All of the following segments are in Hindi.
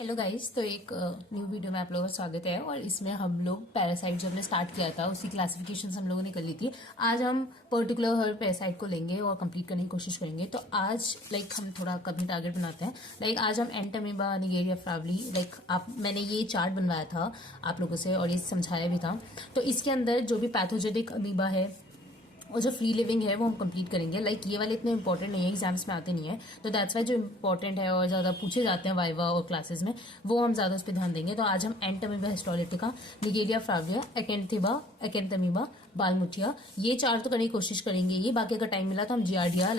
Hello guys. तो एक न्यू वीडियो में आप लोगों का स्वागत है। और इसमें हम लोग पैरासाइट जो हमने स्टार्ट किया था उसकी क्लासिफिकेशन हम लोगों ने कर ली थी। आज हम पर्टिकुलर हर पैरासाइट को लेंगे और कंप्लीट करने की कोशिश करेंगे। तो आज हम थोड़ा कभी टारगेट बनाते हैं। आज हम एंटमीबा, निगेरिया फ्रावली, मैंने ये चार्ट बनवाया था आप लोगों से और ये समझाया भी था। तो इसके अंदर जो भी पैथोजेनिक अमीबा है और जो फ्री लिविंग है वो हम कंप्लीट करेंगे। ये वाले इतने इंपॉर्टेंट नहीं है, एग्जाम्स में आते नहीं है, तो दैट्स वाई जो इंपॉर्टेंट है और ज़्यादा पूछे जाते हैं वाइवा और क्लासेस में, वो हम ज़्यादा उस पर ध्यान देंगे। तो आज हम एंटमीबा हिस्टोलिटिका, निगेरिया फ्राविया, एकेंथेमिबा, बालमुटिया, ये चार तो करने की कोशिश करेंगे। ये बाकी अगर टाइम मिला तो हम जियार्डिया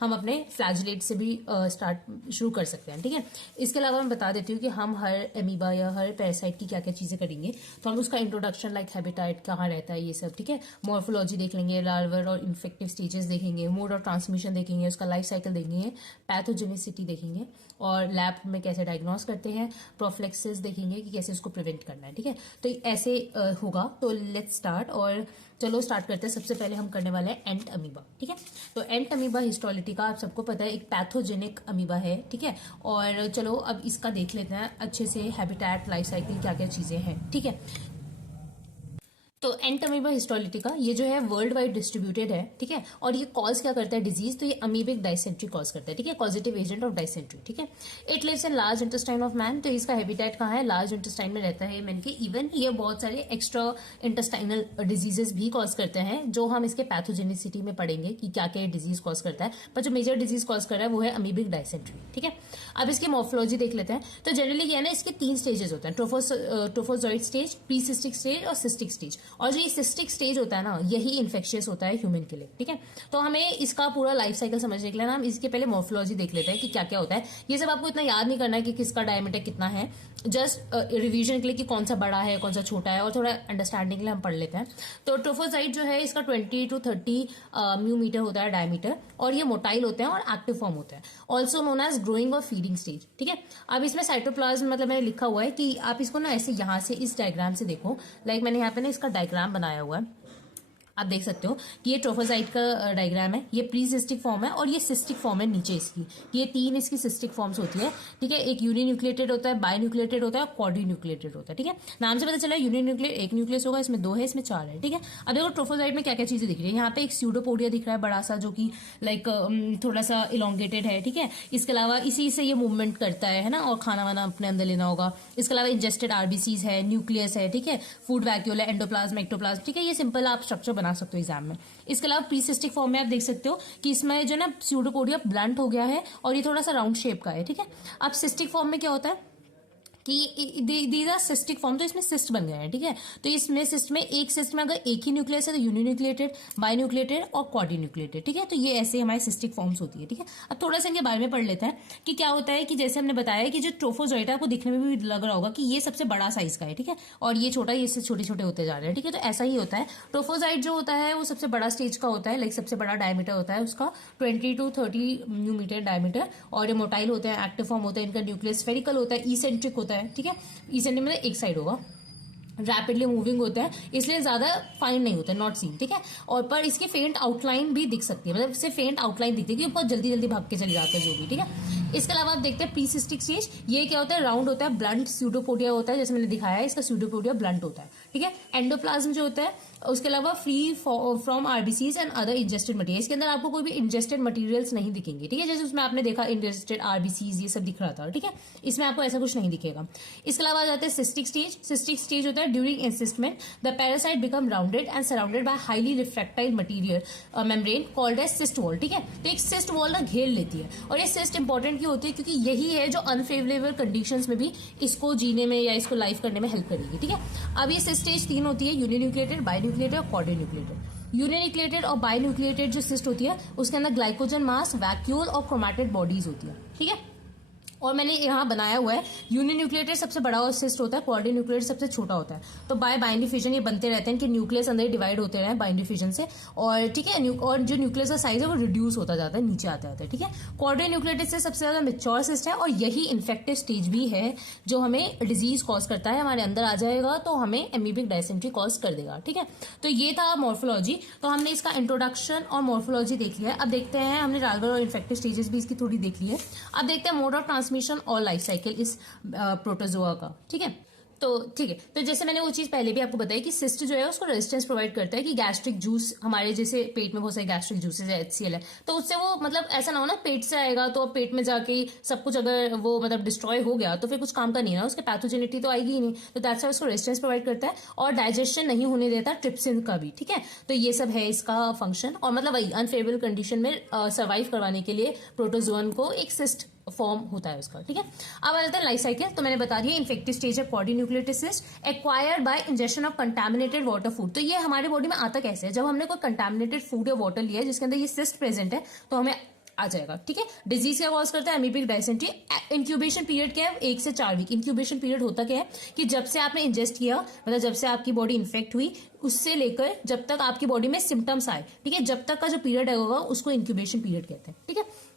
हम अपने फ्लैजलेट से भी स्टार्ट शुरू कर सकते हैं। ठीक है। इसके अलावा मैं बता देती हूँ कि हम हर एमीबा या हर पैरासाइट की क्या क्या चीज़ें करेंगे। तो हम उसका इंट्रोडक्शन हैबिटाइट कहाँ रहता है, ये सब। ठीक है। मॉर्फोलॉजी देख लेंगे, लार्वर और इन्फेक्टिव स्टेजेस देखेंगे, मोड ऑफ ट्रांसमिशन देखेंगे, उसका लाइफ साइकिल देखेंगे, पैथोजेनिसिटी देखेंगे और लैब में कैसे डायग्नोस करते हैं, प्रोफ्लेक्सिस देखेंगे कि कैसे उसको प्रिवेंट करना है। ठीक है। तो ऐसे होगा। तो लेट्स स्टार्ट। और चलो स्टार्ट करते हैं। सबसे पहले हम करने वाले हैं एंट अमीबा। ठीक है। तो एंट अमीबा हिस्टोलिटिका आप सबको पता है एक पैथोजेनिक अमीबा है। ठीक है। और चलो अब इसका देख लेते हैं अच्छे से, हैबिटेट, लाइफ साइकिल, क्या क्या चीजें हैं। ठीक है। तो एंटमीबा हिस्टोलिटिका ये जो है वर्ल्ड वाइड डिस्ट्रीब्यूटेड है। ठीक है। और ये कॉज क्या करता है डिजीज, तो ये अमीबिक डायसेंट्री कॉज करता है। ठीक है। Positive agent of dysentery. ठीक है। It lives in large intestine of man. तो इसका हैबिटेट कहाँ है, लार्ज इंटेस्टाइन में रहता है मैन के। इवन ये बहुत सारे एक्स्ट्रा इंटेस्टाइनल डिजीजेस भी कॉज करते हैं, जो हम इसके पैथोजेनिसिटी में पढ़ेंगे कि क्या क्या डिजीज कॉज करता है। पर जो मेजर डिजीज कॉज कर रहा है वो है अमीबिक डायसेंट्री। ठीक है। अब इसकी मॉर्फोलॉजी देख लेते हैं। तो जनरली क्या है ना, इसके 3 स्टेजेस होते हैं, ट्रोफोजॉइड स्टेज, प्रीसिस्टिक स्टेज और सिस्टिक स्टेज। और जो ये सिस्टिक स्टेज होता है ना, यही इन्फेक्शियस होता है ह्यूमन के लिए। ठीक है। तो हमें इसका पूरा लाइफ साइकिल समझने के लिए ना हम इसके पहले मॉर्फोलॉजी देख लेते हैं कि क्या क्या होता है। ये सब आपको इतना याद नहीं करना है कि किसका डायमीटर कितना है, जस्ट रिवीजन के लिए कि कौन सा बड़ा है कौन सा छोटा है, और थोड़ा अंडरस्टैंडिंग के लिए हम पढ़ लेते हैं। तो ट्रोफोजाइट जो है इसका 20 to 30 म्यूमीटर होता है डायमीटर, और ये मोटाइल होते हैं और एक्टिव फॉर्म होते हैं, ऑल्सो नोन एज ग्रोइंग और फीडिंग स्टेज। ठीक है। अब इसमें साइटोप्लाज्म मैंने लिखा हुआ है कि आप इसको ना ऐसे यहां से इस डायग्राम से देखो। मैंने यहाँ पे ना इसका डायग्राम बनाया हुआ है, आप देख सकते हो कि ये ट्रोफोजाइट का डायग्राम है। ये प्री सिस्टिक फॉर्म है और ये सिस्टिक फॉर्म है नीचे इसकी। ये 3 इसकी सिस्टिक फॉर्म्स होती है। ठीक है। एक यूनिन्यूक्लिएटेड होता है, बायन्यूक्लिएटेड होता है और क्वाड्रीन्यूक्लिएटेड होता है। ठीक है। नाम से पता चला यूनिन्यूक्लिएट एक न्यूक्लियस होगा, इसमें 2 है, इसमें 4 है। ठीक है। अब देखो ट्रोफोजाइट में क्या क्या चीजें दिख रही है। यहाँ पे एक स्यूडोपोडिया दिख रहा है बड़ा सा, जो कि थोड़ा सा इलोंगेटेड है। ठीक है। इसके अलावा इसी से ये मूवमेंट करता है ना, और खाना वाना अपने अंदर लेना होगा। इसके अलावा इंजेस्टेड आरबीसीज है, न्यूक्लियस है। ठीक है। फूड वैक्यूल है, एंडोप्लाज्म, एक्टोप्लाज्म। ठीक है। ये सिंपल आप स्ट्रक्चर बना सकते हो एग्जाम में। इसके अलावा प्रीसिस्टिक फॉर्म में आप देख सकते हो कि इसमें जो ना स्यूडोपोडिया ब्लंट हो गया है और ये थोड़ा सा राउंड शेप का है। ठीक है। अब सिस्टिक फॉर्म में क्या होता है कि दीज आर सिस्टिक फॉर्म, तो इसमें सिस्ट बन गए हैं। ठीक है। तो इसमें सिस्ट में एक सिस्ट में अगर एक ही न्यूक्लियस है तो यूनिन्यूक्लिएटेड, बायन्यूक्लिएटेड और क्वाड्रीन्यूक्लिएटेड। ठीक है। तो ये ऐसे हमारे सिस्टिक फॉर्म्स होती है। ठीक है। अब थोड़ा सा इनके बारे में पढ़ लेते हैं कि क्या होता है। कि जैसे हमने बताया कि जो ट्रोफोजॉइट है आपको दिखने में भी लग रहा होगा कि ये सबसे बड़ा साइज का है। ठीक है। और ये छोटा, ये छोटे छोटे होते जा रहे हैं। ठीक है। तो ऐसा ही होता है। ट्रोफोजॉइट जो होता है वो सबसे बड़ा स्टेज का होता है, सबसे बड़ा डायमीटर होता है उसका 20 to 30 म्यूमीटर डायमीटर। और ये मोटाइल होते हैं, एक्टिव फॉर्म होता है, इनका न्यूक्लियस स्फेरिकल होता है, इसेंट्रिक होता है। ठीक है। इसेंट्रिक में एक साइड होगा, रैपिडली मूविंग होता है, इसलिए ज्यादा फाइन नहीं होता है, नॉट सीन। ठीक है। और पर इसकी फेंट आउटलाइन भी दिख सकती है, इससे फेंट आउटलाइन दिखती है कि बहुत जल्दी जल्दी भाग के चले जाते हैं जो भी। ठीक है। इसके अलावा आप देखते हैं प्रीसिस्टिक स्टेज। ये क्या होता है, राउंड होता है, ब्लंट स्यूडोपोडिया होता है, जैसे मैंने दिखाया है इसका स्यूडोपोडिया ब्लंट होता है। ठीक है। एंडोप्लाज्म जो होता है, उसके अलावा free from RBCs and other ingested material. इसके अंदर आपको कोई भी इंजेस्टेड मटेरियल्स नहीं दिखेंगे। ठीक है। जैसे उसमें आपने देखा इंजेस्टेड आरबीसीज ये सब दिख रहा था। ठीक है। इसमें आपको ऐसा कुछ नहीं दिखेगा। इसके अलावा आ जाते हैं सिस्टिक स्टेज। सिस्टिक स्टेज होता है during encystment the parasite become rounded and surrounded by highly refractile material membrane called as cyst wall. ठीक है। तो एक सिस्ट वॉल ना घेर लेती है, और ये सिस्ट इंपॉर्टेंट क्यों होती है, क्योंकि यही है जो अनफेवरेबल कंडीशंस में भी इसको जीने में या इसको लाइफ करने में हेल्प करेगी। ठीक है। अब ये सिस्ट स्टेज 3 होती है, यूनिन्यूक्लिएटेड, बायन्यूक्लिएटेड और क्वाड्रीन्यूक्लिएटेड। यूनिन्यूक्लिएटेड और बायन्यूक्लिएटेड जो सिस्ट होती है उसके अंदर ग्लाइकोजन मास, वैक्यूल और क्रोमैटिड बॉडीज होती है। ठीक है। और मैंने यहाँ बनाया हुआ है, यूनिन्यूक्लिएटेड सबसे बड़ा सिस्ट होता है, क्वाड्रीन्यूक्लिएटेड सबसे छोटा होता है। तो बाय बाइंडी फ्यूजन ये बनते रहते हैं कि न्यूक्लियस अंदर डिवाइड होते रहे बाइंडी फ्यूजन से, और ठीक है। और जो न्यूक्लियस का साइज है वो रिड्यूस होता जाता है, नीचे आते आते। ठीक है। क्वाड्रीन्यूक्लिएटेड से सबसे ज्यादा मेच्योर सिस्ट है, और यही इन्फेक्टिव स्टेज भी है जो हमें डिजीज कॉज करता है, हमारे अंदर आ जाएगा तो हमें एमीबिक डायसेंट्री कॉज कर देगा। ठीक है। तो ये था मॉर्फोलॉजी। तो हमने इसका इंट्रोडक्शन और मॉर्फोलॉजी देख लिया है। अब देखते हैं, हमने लार्वल और इन्फेक्टिव स्टेजेस भी इसकी थोड़ी देख ली है। अब देखते हैं मोड ऑफ ट्रांसमिशन ट्रांसमिशन और लाइफ साइकिल इस प्रोटोजोआ का, ठीक है। तो ठीक है, तो जैसे मैंने वो चीज पहले भी आपको बताई कि सिस्ट जो है उसको रेजिस्टेंस प्रोवाइड करता है कि गैस्ट्रिक जूस, हमारे जैसे पेट में बहुत सारे गैस्ट्रिक जूसेस है, HCl है, तो उससे वो मतलब ऐसा ना हो ना पेट से आएगा तो अब पेट में जाके सब कुछ अगर वो मतलब डिस्ट्रॉय हो गया तो फिर कुछ काम का नहीं है ना, उसके पैथोजेनिटी तो आएगी ही नहीं, तो दैट्स व्हाई उसको रेजिस्टेंस प्रोवाइड करता है और डाइजेशन नहीं होने देता ट्रिप्सिन का भी, ठीक है। तो ये सब है इसका फंक्शन, और मतलब वही अनफेवरेबल कंडीशन में सर्वाइव करवाने के लिए प्रोटोजोन को एक सिस्ट फॉर्म होता है उसका, ठीक है। अब आ जाता है लाइफ साइकिल, तो मैंने बता दिया इन्फेक्टिव स्टेज है polynucleotide cyst acquired by injection of contaminated water food. तो ये हमारे बॉडी में आता कैसे है, जब हमने कोई कंटामिनेटेड फूड या वाटर लिया है जिसके अंदर ये सिस्ट प्रेजेंट है तो हमें आ जाएगा, ठीक है। डिजीज क्या कॉज करता है, अमीबिक डायसेंट्री। इंक्यूबेशन पीरियड क्या है, 1 से 4 वीक। इंक्यूबेशन पीरियड होता क्या है कि जब से आपने इंजेस्ट किया, मतलब जब से आपकी बॉडी इन्फेक्ट हुई उससे लेकर जब तक आपकी बॉडी में सिम्टम्स आए, ठीक है, जब तक का जो पीरियड होगा उसको इंक्यूबेशन पीरियड कहते हैं, ठीक है।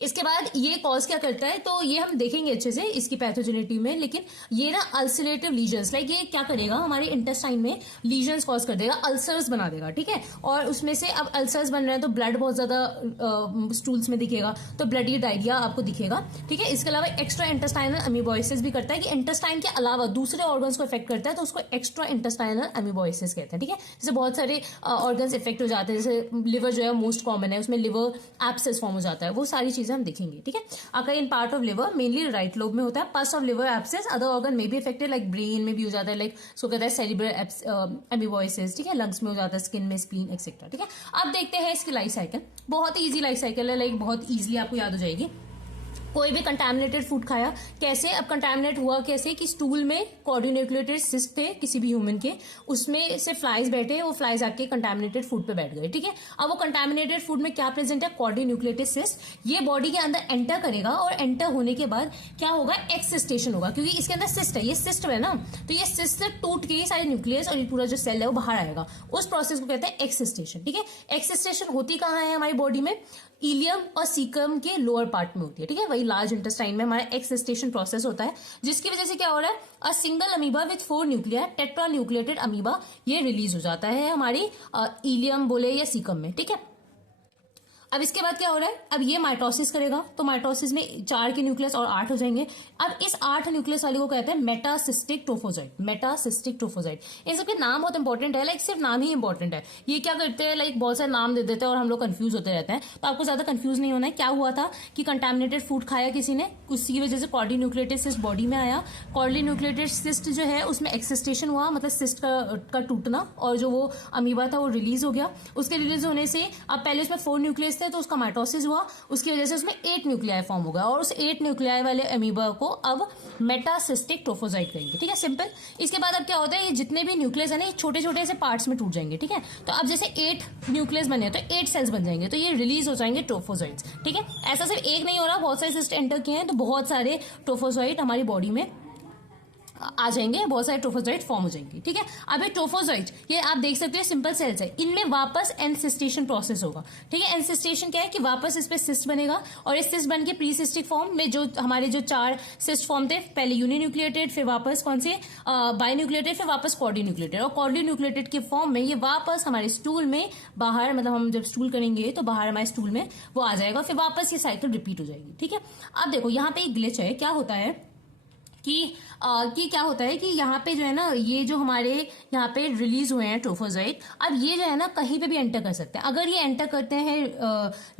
इसके बाद ये कॉज क्या करता है, तो ये हम देखेंगे अच्छे से इसकी पैथोजेनिटी में, लेकिन ये ना अल्सरेटिव लीजन्स, लाइक ये क्या करेगा हमारे इंटेस्टाइन में लीजन्स कॉज कर देगा, अल्सर्स बना देगा, ठीक है। और उसमें से अब अल्सर्स बन रहे हैं तो ब्लड बहुत ज्यादा स्टूल्स में दिखेगा, तो ब्लडी डायरिया आपको दिखेगा, ठीक है। इसके अलावा एक्स्ट्रा इंटेस्टाइनल अमीबोसिस भी करता है कि इंटेस्टाइन के अलावा दूसरे ऑर्गन्स को इफेक्ट करता है, तो उसको एक्स्ट्रा इंटेस्टाइनल अमीबोसिस कहते हैं, ठीक है। जैसे बहुत सारे ऑर्गन्स इफेक्ट हो जाते हैं, जैसे लिवर जो है मोस्ट कॉमन है, उसमें लिवर एब्सेस फॉर्म हो जाता है, वो सारी चीजें हम देखेंगे, ठीक है। अगर in part of liver mainly right lobe में होता है, पस of liver abscess, other organ में भी इफेक्टेड लाइक ब्रेन में भी हो जाता है, लाइक सो कहता है सेरिब्रल अमीबोसिस, ठीक है, लंग्स में हो जाता है, स्किन में, स्प्लीन एक्सेट्रा, ठीक है। अब देखते हैं इसकी लाइफ साइकिल, बहुत ही इजी लाइफ साइकिल है, लाइक बहुत इजीली आपको याद हो जाएगी। कोई भी कंटामिनेटेड फूड खाया, कैसे, अब कंटामिनेट हुआ कैसे कि स्टूल में कॉर्डिन्यूक्लियोटाइड सिस्ट थे किसी भी ह्यूमन के, उसमें से फ्लाइज बैठे, वो फ्लाइज आके कंटामिनेटेड फूड पे बैठ गए, ठीक है। अब वो कंटामिनेटेड फूड में क्या प्रेजेंट है, कॉर्डिन्यूक्लियोटाइड सिस्ट, ये बॉडी के अंदर एंटर करेगा और एंटर होने के बाद क्या होगा, एक्सिस्टेशन होगा, क्योंकि इसके अंदर सिस्ट है, ये सिस्ट है ना, तो ये सिस्ट से टूट के सारे न्यूक्लियस और ये पूरा जो सेल है वो बाहर आएगा, उस प्रोसेस को कहते हैं एक्सिस्टेशन, ठीक है। एक्सिस्टेशन होती कहाँ है हमारी बॉडी में, इलियम और सीकम के लोअर पार्ट में होती है, ठीक है। वही लार्ज इंटेस्टाइन में हमारा एक्सिस्टेशन प्रोसेस होता है, जिसकी वजह से क्या हो रहा है, a single amoeba with 4 nuclear tetra nucleated amoeba ये रिलीज हो जाता है हमारी इलियम बोले या सीकम में, ठीक है। अब इसके बाद क्या हो रहा है, अब ये माइटोसिस करेगा, तो माइटोसिस में 4 के न्यूक्लियस और 8 हो जाएंगे। अब इस 8 न्यूक्लियस वाले को कहते हैं मेटासिस्टिक ट्रोफोजाइट, मेटासिस्टिक ट्रोफोजाइट। इन सबके नाम बहुत इंपॉर्टेंट है, लाइक सिर्फ नाम ही इंपॉर्टेंट है, ये क्या करते हैं, लाइक बहुत सारे नाम दे देते हैं और हम लोग कंफ्यूज होते रहते हैं, तो आपको ज्यादा कंफ्यूज नहीं होना है। क्या हुआ था कि कंटामिनेटेड फूड खाया किसी ने, उसकी वजह से कॉर्डिन्यूक्लियोटाइड सिस्ट बॉडी में आया, कॉर्डिन्यूक्लियोटाइड सिस्ट जो है उसमें एक्सिस्टेशन हुआ, मतलब सिस्ट का टूटना, और जो वो अमीबा था वो रिलीज हो गया। उसके रिलीज होने से अब पहले उसमें 4 न्यूक्लियस थे तो उसका माइटोसिस हुआ, उसकी वजह से उसमें 8 न्यूक्लियाई फॉर्म हो गया, और उस 8 न्यूक्लियाई वाले अमीबा को अब मेटासिस्टिक ट्रोफोजाइट कहेंगे, ठीक है, सिंपल। इसके बाद अब क्या होता है, ये जितने भी न्यूक्लियस है ना, ये छोटे छोटे ऐसे पार्ट्स में टूट जाएंगे, ठीक है। तो अब जैसे 8 न्यूक्लियस बने तो 8 सेल्स बन जाएंगे, तो ये रिलीज हो जाएंगे ट्रोफोजाइट्स, ठीक है। ऐसा सिर्फ एक नहीं हो रहा, बहुत सारे सिस्ट एंटर किए हैं तो बहुत सारे ट्रोफोजाइट हमारी बॉडी में आ जाएंगे, बहुत सारे ट्रोफोजाइट फॉर्म हो जाएंगे, ठीक है। अब ये ट्रोफोजाइट, ये आप देख सकते हो सिंपल सेल्स है, इनमें वापस एनसिस्टेशन प्रोसेस होगा, ठीक है। एनसिस्टेशन क्या है कि वापस इस पे सिस्ट बनेगा, और इस सिस्ट बन के प्री सिस्टिक फॉर्म में जो हमारे जो 4 सिस्ट फॉर्म थे, पहले यूनिन्यूक्लियोटेड, फिर वापस कौन से बाइन्यूक्लियोटेड, फिर वापस कॉर्डिन्यूक्लियोटेड, और कॉर्डिन्यूक्लियोटेड के फॉर्म में ये वापस हमारे स्टूल में बाहर, मतलब हम जब स्टूल करेंगे तो बाहर हमारे स्टूल में वो आ जाएगा, फिर वापस ये साइकिल रिपीट हो जाएगी, ठीक है। अब देखो यहाँ पे एक ग्लिच है, क्या होता है कि क्या होता है कि यहाँ पे जो है ना, ये जो हमारे यहाँ पे रिलीज हुए हैं ट्रोफोजाइट, अब ये जो है ना कहीं पे भी एंटर कर सकते हैं। अगर ये एंटर करते हैं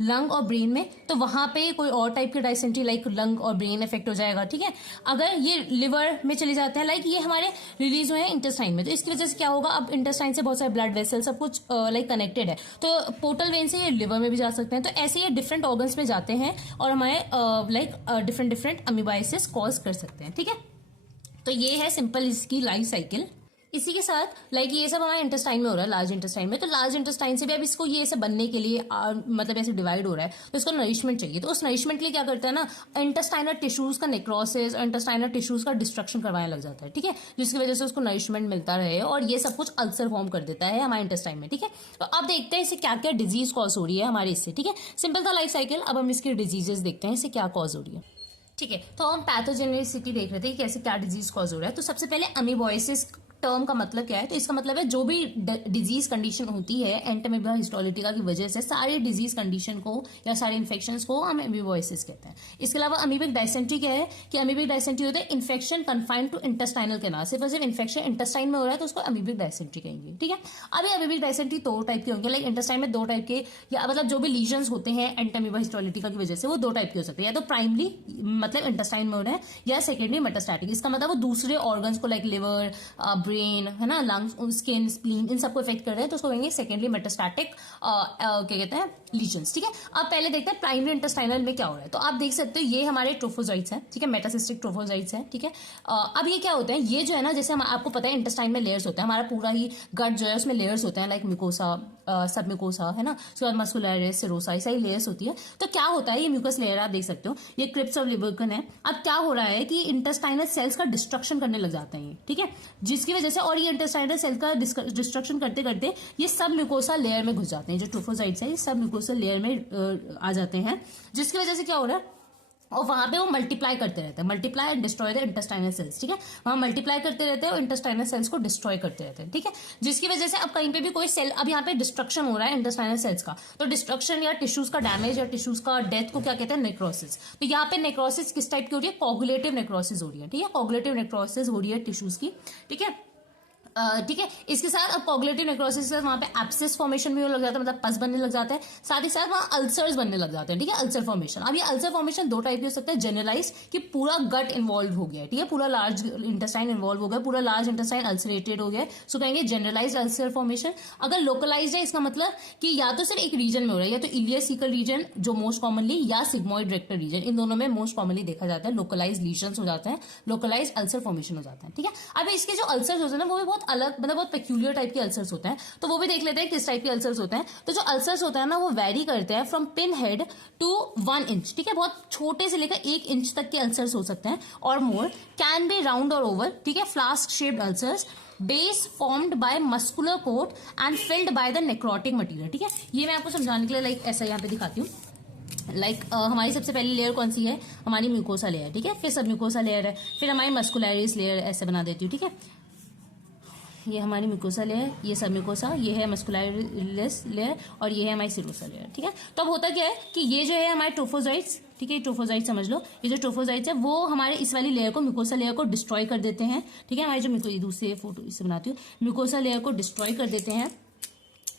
लंग और ब्रेन में, तो वहां पे कोई और टाइप के डायसेंट्री लाइक लंग और ब्रेन इफेक्ट हो जाएगा, ठीक है। अगर ये लिवर में चले जाते हैं, लाइक ये हमारे रिलीज हुए हैं इंटेस्टाइन में, तो इसकी वजह से क्या होगा, अब इंटेस्टाइन से बहुत सारे ब्लड वेसल सब कुछ लाइक कनेक्टेड है, तो पोर्टल वेन से ये लिवर में भी जा सकते हैं, तो ऐसे ये डिफरेंट ऑर्गन्स में जाते हैं और हमारे लाइक डिफरेंट अमीबाइसिस कॉज कर सकते हैं, ठीक है। तो ये है सिंपल इसकी लाइफ साइकिल। इसी के साथ लाइक ये सब हमारे इंटेस्टाइन में हो रहा है, लार्ज इंटेस्टाइन में, तो लार्ज इंटेस्टाइन से भी अब इसको ये सब बनने के लिए मतलब ऐसे डिवाइड हो रहा है, तो इसको नरिशमेंट चाहिए, तो उस नरिशमेंट के लिए क्या करता है ना, इंटेस्टाइनल टिश्यूज का नेक्रोसिस और इंटेस्टाइनल टिश्यूज का डिस्ट्रक्शन करवाने लग जाता है, ठीक है, जिसकी वजह से उसको नरिशमेंट मिलता रहे, और ये सब कुछ अल्सर फॉर्म कर देता है हमारे इंटेस्टाइन में, ठीक है। तो अब देखते हैं इससे क्या क्या डिजीज कॉज हो रही है हमारे इससे, ठीक है। सिंपल था लाइफ साइकिल, अब हम इसकी डिजीजेस देखते हैं इससे क्या कॉज हो रही है, ठीक है। तो हम पैथोजेनिसिटी देख रहे थे कि कैसे क्या डिजीज कॉज हो रहा है। तो सबसे पहले अमीबोसिस टर्म का मतलब क्या है? तो इसका मतलब है जो भी डिजीज कंडीशन होती है एंटमीबा हिस्टोलिटिका की वजह से, सारे डिजीज कंडीशन को या सारे इन्फेक्शंस को हम एमीबोइसिस कहते हैं। इसके अलावा अमीबिक डायसेंट्री क्या है कि अमीबिक डायसेंट्री होता है infection confined to intestinal canal, सिर्फ और सिर्फ इन्फेक्शन इंटेस्टाइन में हो रहा है तो उसको अमीबिक डायसेंट्री कहेंगे। ठीक है, अभी अमीबिक डायसेंट्री दो टाइप के होंगे, लाइक इंटेस्टाइन में दो टाइप के, या मतलब जो भी लीजन्स होते हैं एंटमीबा हिस्टोलिटिका की वजह से वो दो टाइप के हो सकते हैं, या तो प्राइमरी मतलब इंटेस्टाइन में हो रहा है या सेकेंडरी मेटास्टैटिक। इसका मतलब वो दूसरे ऑर्गन्स को लाइक लिवर, ब्रेन, है ना, लंग्स, स्किन, स्प्लीन, इन सबको इफेक्ट कर रहे हैं तो उसको कहेंगे सेकेंडरी मेटास्टैटिक क्या कहते हैं लीजन्स। ठीक है, अब पहले देखते हैं प्राइमरी इंटेस्टाइनल में क्या हो रहा है। तो आप देख सकते हो ये हमारे ट्रोफोजाइट्स हैं, ठीक है, मेटासिस्टिक ट्रोफोजाइट्स हैं। ठीक है, अब ये क्या होते हैं, ये जो है ना, जैसे आपको पता है इंटेस्टाइन में लेयर्स होते हैं, हमारा पूरा ही गट जो है उसमें लेयर्स होते हैं, लाइक म्यूकोसा, सब म्यूकोसा, है ना, उसके बाद मस्कुलरिस, सिरोसा, ऐसा ही लेयर्स होती है। तो क्या होता है, ये म्यूकस लेयर आप देख सकते हो, ये क्रिप्स और लिबर्कन है। अब क्या हो रहा है कि इंटेस्टाइनल सेल्स का डिस्ट्रक्शन करने लग जाते हैं, ठीक है, जिसकी वजह से, और ये इंटेस्टाइनल सेल का डिस्ट्रक्शन करते करते ये सब म्यूकोसा लेयर में घुस जाते हैं, जो ट्रोफोजाइट्स है ये सब म्यूकोसा लेयर में आ जाते हैं, जिसकी वजह से क्या हो रहा है, और वहां पे वो मल्टीप्लाई करते रहते हैं, multiply and destroy the intestinal cells. ठीक है, वहां मल्टीप्लाई करते रहते हैं और इंटेस्टाइनल सेल्स को डिस्ट्रॉय करते रहते हैं। ठीक है, जिसकी वजह से अब कहीं पे भी कोई सेल, अब यहाँ पे डिस्ट्रक्शन हो रहा है इंटेस्टाइनल सेल्स का, तो डिस्ट्रक्शन या टिश्यूज का डैमेज या टिश्यूज का डेथ को क्या कहते हैं, नेक्रोसिस। तो यहाँ पे नेक्रोसिस किस टाइप की हो रही है, कोगुलेटिव नेक्रोसिस हो रही है। ठीक है, कोगुलेटिव नेक्रोसिस हो रही है टिश्यूज की। ठीक है, ठीक है, इसके साथ अब कोगुलेटिव नेक्रोसिस के साथ वहां पे एब्सेस फॉर्मेशन भी होने लग जाता है, मतलब पस बनने लग जाता है, साथ ही साथ वहां अल्सर्स बनने लग जाते हैं। ठीक है, अल्सर फॉर्मेशन। अब ये अल्सर फॉर्मेशन दो टाइप के हो सकते हैं, जनरलाइज कि पूरा गट इन्वॉल्व हो गया है, ठीक है, पूरा लार्ज इंटेस्टाइन इन्वॉल्व हो गया, पूरा लार्ज इंटेस्टाइन अल्सरेटेड हो गया, सो कहेंगे जनरलाइज अल्सर फॉर्मेशन। अगर लोकलाइज है, इसका मतलब कि या तो सिर्फ एक रीजन में हो रहा है, या तो इलियसिकल रीजन जो मोस्ट कॉमनली, या सिग्मोइड रेक्टल रीजन, इन दोनों में मोस्ट कॉमनली देखा जाता है लोकलाइज लीजन्स हो जाते हैं, लोकलाइज अल्सर फॉर्मेशन हो जाता है। ठीक है, अब इसके जो अल्सर्स होते हैं ना वो भी बहुत अलग, मतलब बहुत पेक्यूलियर टाइप के अल्सर्स होते हैं, तो वो भी देख लेते हैं किस टाइप के अल्सर्स होते हैं। तो जो अल्सर्स होते हैं ना वो वेरी करते हैं from pin head to 1 inch. ठीक है, बहुत छोटे से लेकर 1 इंच तक के अल्सर्स हो सकते हैं और मोर, कैन बी राउंड और ओवल। ठीक है, flask shaped ulcers, base formed by muscular coat and filled by the necrotic material. ठीक है, ये मैं आपको समझाने के लिए लाइक ऐसा यहाँ पे दिखाती हूँ। हमारी सबसे पहली लेयर कौन सी है, हमारी म्यूकोसा लेयर। ठीक है, फिर सब म्यूकोसा लेयर है, फिर हमारी मस्कुलरिस लेयर, ऐसे बना देती हूँ। ठीक है, ये हमारी म्यूकोसा लेयर, ये सब म्यूकोसा, ये है मस्कुलरिस लेयर और ये है हमारी सिरोसा लेयर। ठीक है, तो अब होता क्या है कि ये जो है हमारे ट्रोफोजाइट्स, ठीक है, ट्रोफोजाइट समझ लो, ये जो ट्रोफोजाइट्स है वो हमारे इस वाली लेयर को, म्यूकोसा लेयर को डिस्ट्रॉय कर देते हैं। ठीक है, हमारी जो दूसरे फोटो इससे बनाती हूँ, म्यूकोसा लेयर को डिस्ट्रॉय कर देते हैं।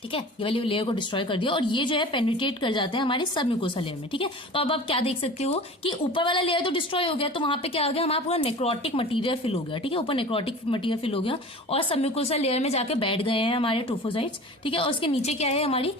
ठीक है, ये वाली लेयर को डिस्ट्रॉय कर दिया और ये जो है पेनिट्रेट कर जाते हैं हमारे सब म्यूकोसा लेयर में। ठीक है, तो अब आप क्या देख सकते हो कि ऊपर वाला लेयर तो डिस्ट्रॉय हो गया, तो वहां पे क्या हो गया, हमारा पूरा नेक्रोटिक मटीरियल फिल हो गया। ठीक है, ऊपर नेक्रोटिक मटीरियल फिल हो गया और सब म्यूकोसा लेयर में जाके बैठ गए हैं हमारे ट्रोफोजाइट्स। ठीक है, और उसके नीचे क्या है, हमारी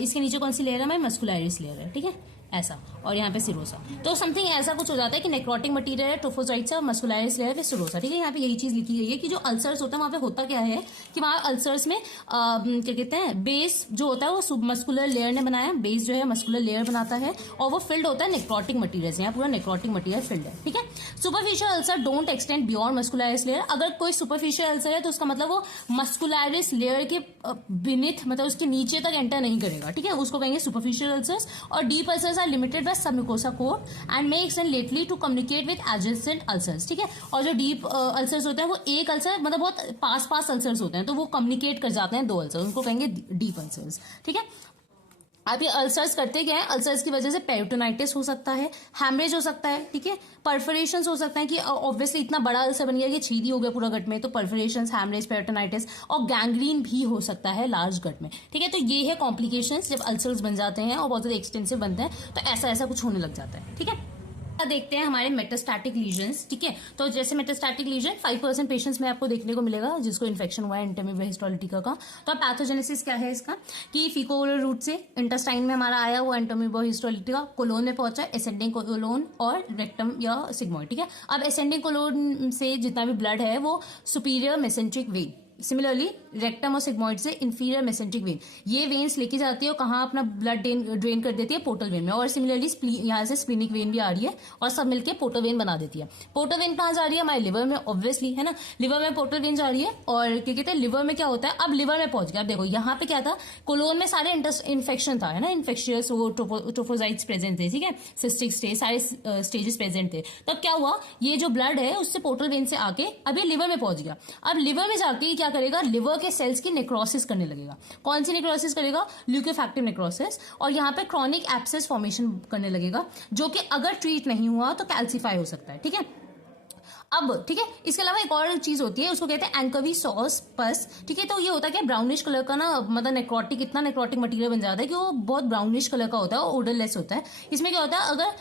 इसके नीचे कौन सी लेयर है, हमारी मस्कुलरिस लेयर है। ठीक है, ऐसा, और यहाँ पे सिरोसा, तो समथिंग ऐसा कुछ हो जाता है कि नेक्रोटिक मटीरियल है, ट्रोफोजाइट्स है, मस्कुलरिस लेयर है, सिरोसा। ठीक है, यहाँ पे यही चीज लिखी गई है कि जो अल्सर्स होता है वहां पे होता क्या है कि वहां अल्सर्स में क्या कहते हैं, बेस जो होता है वो मस्कुलर लेयर ने बनाया, बेस जो है मस्कुलर लेयर बनाता है और वो फिल्ड होता है नेक्रोटिक मटीरियल से, यहाँ पूरा नेक्रोटिक मटीरियल फिल्ड है। ठीक है, superficial ulcer don't extend beyond muscularis layer. अगर कोई सुपरफिशियल अल्सर है तो उसका मतलब वो मस्कुलरिस लेयर के बिनिथ, मतलब उसके नीचे तक एंटर नहीं करेगा। ठीक है, उसको कहेंगे सुपरफिशियल अल्सर्स। और deep ulcers are limited by submucosa core and may extend laterally to communicate with adjacent ulcers. ठीक है, और जो डीप अल्सर्स होते हैं वो एक अल्सर, मतलब बहुत पास पास अल्सर्स होते हैं, तो वो कम्युनिकेट कर जाते हैं दो अल्सर्स, उनको कहेंगे डीप अल्सर्स। ठीक है, आप ये अल्सर्स करते क्या है, अल्सर्स की वजह से पेरिटोनाइटिस हो सकता है, हैमरेज हो सकता है। ठीक है, परफोरेशंस हो सकते हैं कि ऑब्वियसली इतना बड़ा अल्सर बन गया कि छेदी हो गया पूरा गट में, तो परफोरेशंस, हैमरेज, पेरिटोनाइटिस और गैंग्रीन भी हो सकता है लार्ज गट में। ठीक है, तो ये है कॉम्प्लिकेशंस जब अल्सर्स बन जाते हैं और बहुत ज्यादा एक्सटेंसिव बनते हैं, तो ऐसा ऐसा कुछ होने लग जाता है। ठीक है, देखते हैं हमारे मेटास्टैटिक लीजन्स। ठीक है, तो जैसे मेटास्टैटिक लीजन 5% पेशेंट्स में आपको देखने को मिलेगा जिसको इन्फेक्शन हुआ है एंटेमीबा हिस्टोलिटिका का। तो अब पैथोजेनेसिस क्या है इसका कि फीको-ओरल रूट से इंटेस्टाइन में हमारा आया हुआ एंटेमीबा हिस्टोलिटिका कोलोन में पहुंचा, एसेंडिंग कोलोन और रेक्टम या सिग्मोइड। ठीक है, अब एसेंडिंग कोलोन से जितना भी ब्लड है वो superior mesenteric when, similarly rectum और सिग्मोइड से इंफीरियर मेसेंट्रिक वेन, ये वेन्स लेके जाती है और कहाँ अपना ब्लड ड्रेन कर देती है, पोर्टल वेन में। और सिमिलरली यहाँ से स्प्लीनिक वेन भी आ रही है और सब मिलके पोर्टल वेन बना देती है। पोर्टल वेन कहाँ जा रही है, हमारे लिवर में, ऑब्वियसली, है ना। लिवर में पोर्टल वेन जा रही है और क्या कहते हैं, लिवर में क्या होता है, अब लिवर में पहुंच गया। अब देखो यहाँ पे क्या था, कोलोन में सारे इन्फेक्शन था, है ना, इन्फेक्शियस वो ट्रोफोजाइट्स प्रेजेंट थे, ठीक है, सिस्टिक स्टेज, सारे स्टेजेस प्रेजेंट थे। तब क्या हुआ, ये जो ब्लड है उससे पोर्टल वेन से आके अभी लिवर में पहुंच गया। अब लिवर में जाके क्या करेगा, लिवर के सेल्स की नेक्रोसिस करने लगेगा। कौन सी नेक्रोसिस करेगा, ल्यूकोफैक्टिव नेक्रोसिस। और यहाँ पे क्रॉनिक एब्सेस फॉर्मेशन करने लगेगा, जो कि अगर ट्रीट नहीं हुआ तो कैल्सिफाई हो सकता है, ठीक है। अब ठीक है, इसके अलावा एक और चीज होती है, उसको कहते हैं एंकवी सॉस पस, ठीक है। तो ये होता है कि ब्राउनिश कलर का ना, मतलब नेक्रोटिक, इतना नेक्रोटिक मटेरियल बन जाता है कि वो बहुत ब्राउनिश कलर का होता है और ओडरलेस होता है। इसमें क्या होता है, अगर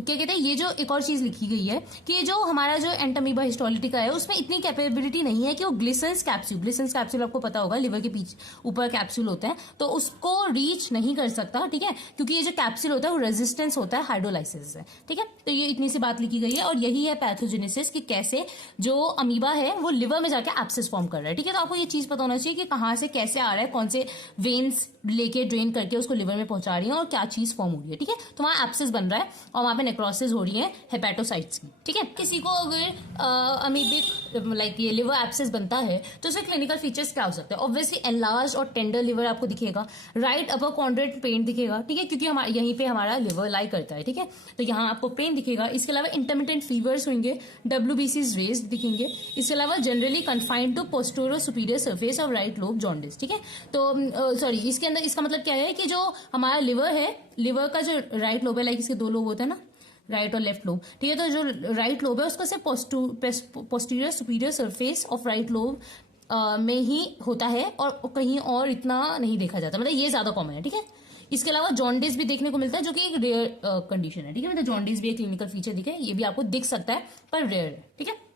क्या कहते हैं, ये जो एक और चीज लिखी गई है कि जो हमारा जो एंटामीबा हिस्टोलिटिका है उसमें इतनी कैपेबिलिटी नहीं है कि वो ग्लिसन्स कैप्सूल आपको पता होगा, लिवर के पीछे ऊपर कैप्सूल होता है, तो उसको रीच नहीं कर सकता, ठीक है, क्योंकि ये जो कैप्सूल होता है वो रेजिस्टेंस होता है हाइड्रोलाइसिस से, ठीक है। तो ये इतनी सी बात लिखी गई है और यही है पैथोजेनिसिस, कि कैसे जो अमीबा है वो लिवर में जाके एब्सेस फॉर्म कर रहा है, ठीक है। तो आपको ये चीज पता होना चाहिए कि कहां से कैसे आ रहा है, कौन से वेन्स लेके ड्रेन करके उसको लिवर में पहुंचा रही है और क्या चीज फॉर्म हो रही है, ठीक है। तो वहां एब्सेस बन रहा है और वहां पे नेक्रोसिस हो रही है हेपेटोसाइट्स की, ठीक है। किसी को अगर अमीबिक लाइक ये लिवर एब्सेस बनता है तो उसके क्लिनिकल फीचर्स क्या हो सकते हैं, ऑब्वियसली एनलार्ज और टेंडर लिवर आपको दिखेगा, राइट अपर क्वाड्रेंट पेन दिखेगा, ठीक है, क्योंकि यहीं पे हमारा लिवर लाई करता है, ठीक है। तो यहाँ आपको पेन दिखेगा। इसके अलावा इंटरमिटेंट फीवर्स होंगे, WBCs रेज्ड दिखेंगे। इसके अलावा generally confined to posterior superior surface of right lobe jaundice, ठीक है। तो सॉरी, इसके अंदर इसका मतलब क्या है कि जो हमारा लिवर है, लिवर का जो राइट लोब है, लाइक इसके दो लोब होते हैं ना, राइट और लेफ्ट लोब, ठीक है। तो जो राइट लोब है उसका सिर्फ posterior superior surface of right lobe में ही होता है और कहीं और इतना नहीं देखा जाता, मतलब ये ज्यादा कॉमन है, ठीक है। इसके अलावा जॉन्डिस भी देखने को मिलता है, जो कि एक रेयर कंडीशन है, ठीक है। मतलब जॉन्डिस भी एक क्लिनिकल फीचर दिखे, ये भी आपको दिख सकता है पर रेयर है, ठीक है।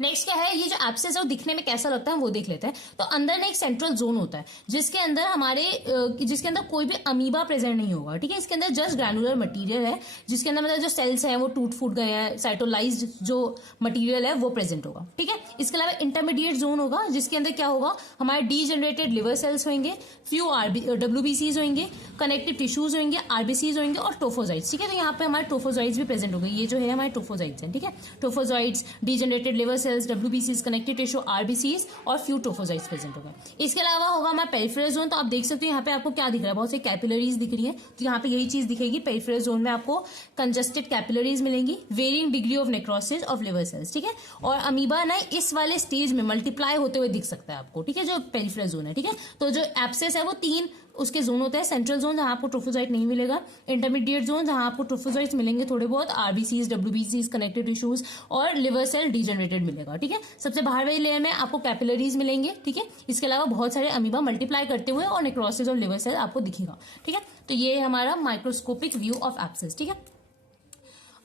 नेक्स्ट क्या है, ये जो एब्सेस है वो दिखने में कैसा लगता है वो देख लेते हैं। तो अंदर ना एक सेंट्रल जोन होता है जिसके अंदर कोई भी अमीबा प्रेजेंट नहीं होगा, ठीक है। इसके अंदर जस्ट ग्रैनुलर मटेरियल है, जिसके अंदर मतलब जो सेल्स है वो टूट फूट गए हैं, साइटोलाइज्ड जो मटेरियल है वो प्रेजेंट होगा, ठीक है। इसके अलावा इंटरमीडिएट जोन होगा, जिसके अंदर क्या होगा, हमारे डीजनरेटेड लिवर सेल्स होंगे, फ्यू WBCs होंगे, कनेक्टिव टिश्यूज होंगे, RBCs होंगे और ट्रोफोजाइट्स, ठीक है। तो यहाँ पे हमारे ट्रोफोजाइट्स भी प्रेजेंट होंगे, ये जो है हमारे ट्रोफोजाइट्स हैं, ठीक है। Trophozoites, degenerated liver cells, WBCs, connective tissue, RBCs और फ्यू ट्रोफोजाइट्स प्रेजेंट होगा। इसके अलावा होगा हमारा पेरिफेरल जोन। तो आप देख सकते हो यहाँ पे आपको क्या दिख रहा है, बहुत से कैपिलरीज दिख रही है, तो यहाँ पे यही चीज दिखेगी। पेरिफेरल जोन में आपको कंजस्टेड कैपिलरीज मिलेंगी, varying degree of necrosis of liver cells, ठीक है। और अमीबा ना इस वाले स्टेज में मल्टीप्लाई होते हुए दिख सकता है आपको, ठीक है, जो पेरिफेरल जोन है, ठीक है। तो जो एब्सेस है वो 3 उसके जोन होता है, सेंट्रल जोन जहां आपको ट्रोफोजाइट नहीं मिलेगा, इंटरमीडिएट जोन जहां आपको ट्रोफोजाइट्स मिलेंगे थोड़े बहुत, RBCs, WBCs, कनेक्टिव टिश्यूज और लिवर सेल डीजनरेटेड मिलेगा, ठीक है। सबसे बाहर वाली लेयर में आपको कैपिलरीज मिलेंगे, ठीक है। इसके अलावा बहुत सारे अमीबा मल्टीप्लाई करते हुए और नेक्रोसिस और लिवर सेल आपको दिखेगा, ठीक है। तो ये हमारा माइक्रोस्कोपिक व्यू ऑफ एब्सेस, ठीक है।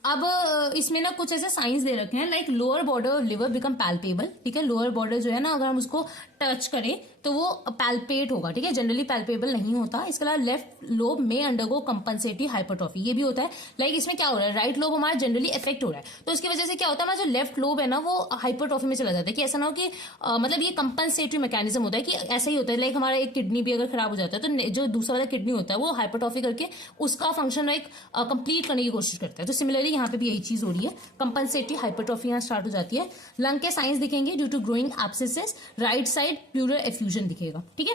अब इसमें ना कुछ ऐसे साइंस दे रखे हैं, like lower border liver become palpable, ठीक है। लोअर बॉर्डर जो है ना, अगर हम उसको टच करें तो वो पैल्पेट होगा, ठीक है, जनरली पैल्पेबल नहीं होता। इसके अलावा लेफ्ट लोब में अंडरगो कंपनसेटरी हाइपरट्रॉफी, ये भी होता है। लाइक इसमें क्या हो रहा है, राइट लोब हमारा जनरली इफेक्ट हो रहा है, तो इसकी वजह से क्या होता है, हमारा जो लेफ्ट लोब है ना वो हाइपरट्रॉफी में चला जाता है। कि ऐसा ना हो कि मतलब ये कंपनसेटरी मैकेनिज्म होता है कि ऐसा ही होता है, लाइक हमारा एक किडनी भी अगर खराब हो जाता है तो जो दूसरा वाला किडनी होता है वो हाइपरट्रॉफी करके उसका फंक्शन एक कंप्लीट करने की कोशिश करता है। तो सिमिलरली यहाँ पे भी यही चीज हो रही है, कंपनसेटरी हाइपरट्रॉफी यहाँ स्टार्ट हो जाती है। लंग के साइंस दिखेंगे, due to growing abscesses, right side pleural effusion दिखेगा, ठीक है।